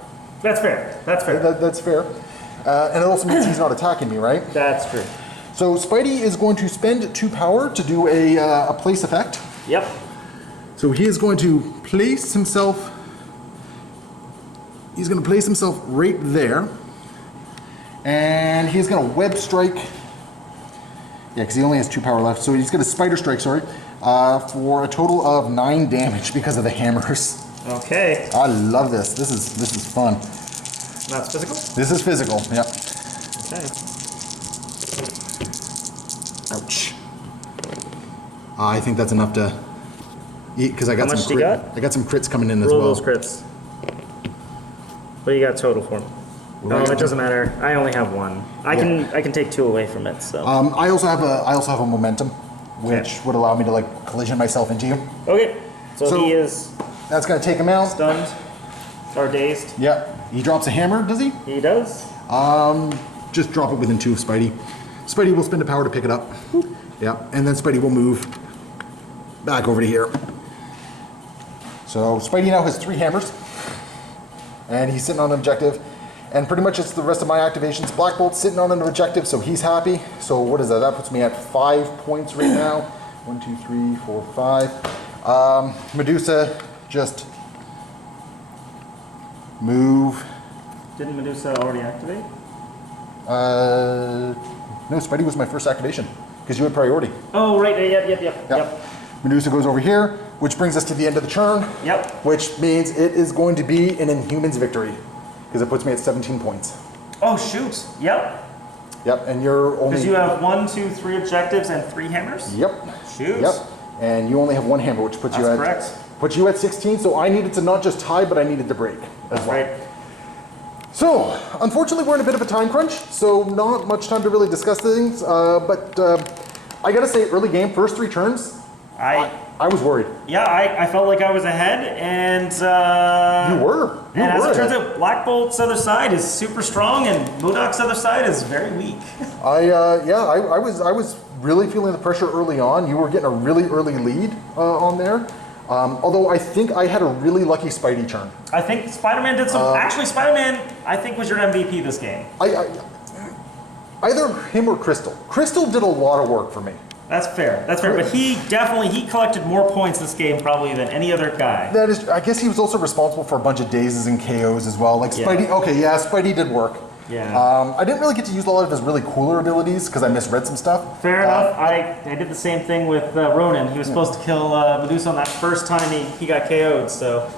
That's fair. That's fair. That's fair. And it also means he's not attacking me, right? That's true. So Spidey is going to spend 2 power to do a place effect. Yep. So he is going to place himself. He's going to place himself right there. And he's going to web strike. Yeah, because he only has 2 power left. So he's going to spider strike, sorry, for a total of 9 damage because of the hammers. Okay. I love this. This is fun. That's physical? This is physical, yep. Okay. Ouch. I think that's enough to eat because I got How much some do you got? I got some crits coming in as Roll well. those crits. What do you got total for me? Oh, it doesn't matter. I only have 1. I can take 2 away from it. So. I also have a momentum, which would allow me to like collision myself into you. Okay. So he is. That's gonna take him out. Stunned or dazed. Yep. He drops a hammer, does he? He does. Just drop it within 2 of Spidey. Spidey will spend a power to pick it up. Yeah, and then Spidey will move back over to here. So Spidey now has 3 hammers, and he's sitting on an objective. And pretty much it's the rest of my activations. Black Bolt's sitting on an objective, so he's happy. So what is that? That puts me at 5 points right now. 1, 2, 3, 4, 5. Medusa, just move. Didn't Medusa already activate? No, Spidey was my first activation because you had priority. Oh, right. Yep. Medusa goes over here, which brings us to the end of the turn. Yep. Which means it is going to be an Inhumans victory because it puts me at 17 points. Oh, shoot. Yep. Yep, and you're only... Because you have 1, 2, 3 objectives and 3 hammers? Yep. Shoot. Yep. And you only have 1 hammer, which puts you at... That's correct. Puts you at 16, so I needed to not just tie, but I needed to break as well. Right. So, unfortunately, we're in a bit of a time crunch, so not much time to really discuss things, but I gotta say, early game, first 3 turns, I was worried. Yeah, I felt like I was ahead, and... You were. And as it turns out, Black Bolt's other side is super strong, and Modoc's other side is very weak. I was really feeling the pressure early on. You were getting a really early lead on there. Although I think I had a really lucky Spidey turn. I think Spider-Man did some... actually, Spider-Man, I think, was your MVP this game. Either him or Crystal. Crystal did a lot of work for me. That's fair. That's fair. But he collected more points this game probably than any other guy. That is, I guess he was also responsible for a bunch of dazes and KOs as well. Like Spidey, okay, yeah, Spidey did work. Yeah. I didn't really get to use a lot of his really cooler abilities because I misread some stuff. Fair enough. I did the same thing with Ronin. He was supposed to kill Medusa on that first time he got KO'd, so...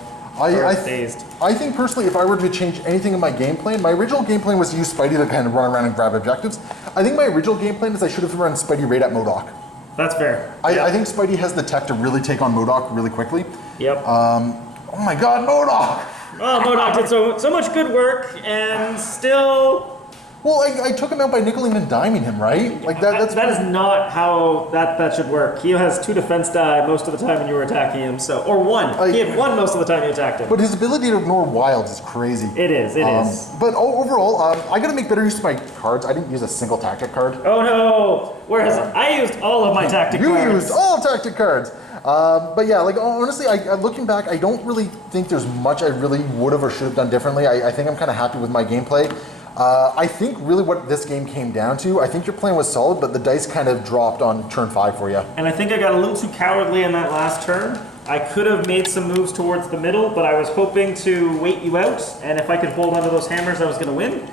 dazed. I think personally, if I were to change anything in my game plan, my original game plan was to use Spidey to kind of run around and grab objectives. I think my original game plan is I should have run Spidey right at Modoc. That's fair. I think Spidey has the tech to really take on Modoc really quickly. Yep. Oh my god, Modoc! Oh, Modoc did so much good work, and still... Well, I took him out by nickeling and diming him, right? Like that is not how that should work. He has 2 defense die most of the time when you were attacking him, or 1. He had 1 most of the time you attacked him. But his ability to ignore wilds is crazy. It is. But overall, I gotta make better use of my cards. I didn't use a single tactic card. Oh no! Whereas I used all of my tactic cards. You used all tactic cards. But yeah, like honestly, looking back, I don't really think there's much I really would have or should have done differently. I think I'm kind of happy with my gameplay. I think really what this game came down to, I think your plan was solid, but the dice kind of dropped on turn 5 for you. And I think I got a little too cowardly in that last turn. I could have made some moves towards the middle, but I was hoping to wait you out, and if I could hold onto those hammers, I was going to win.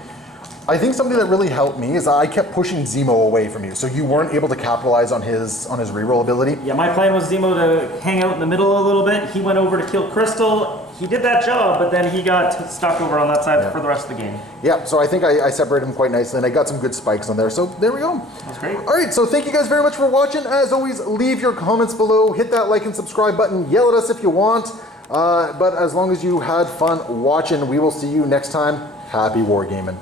I think something that really helped me is I kept pushing Zemo away from you, so you weren't able to capitalize on his reroll ability. Yeah, my plan was Zemo to hang out in the middle a little bit. He went over to kill Crystal. He did that job, but then he got stuck over on that side for the rest of the game. Yeah, so I think I separated him quite nicely, and I got some good spikes on there, so there we go. That's great. All right, so thank you guys very much for watching. As always, leave your comments below, hit that like and subscribe button, yell at us if you want, but as long as you had fun watching, we will see you next time. Happy wargaming.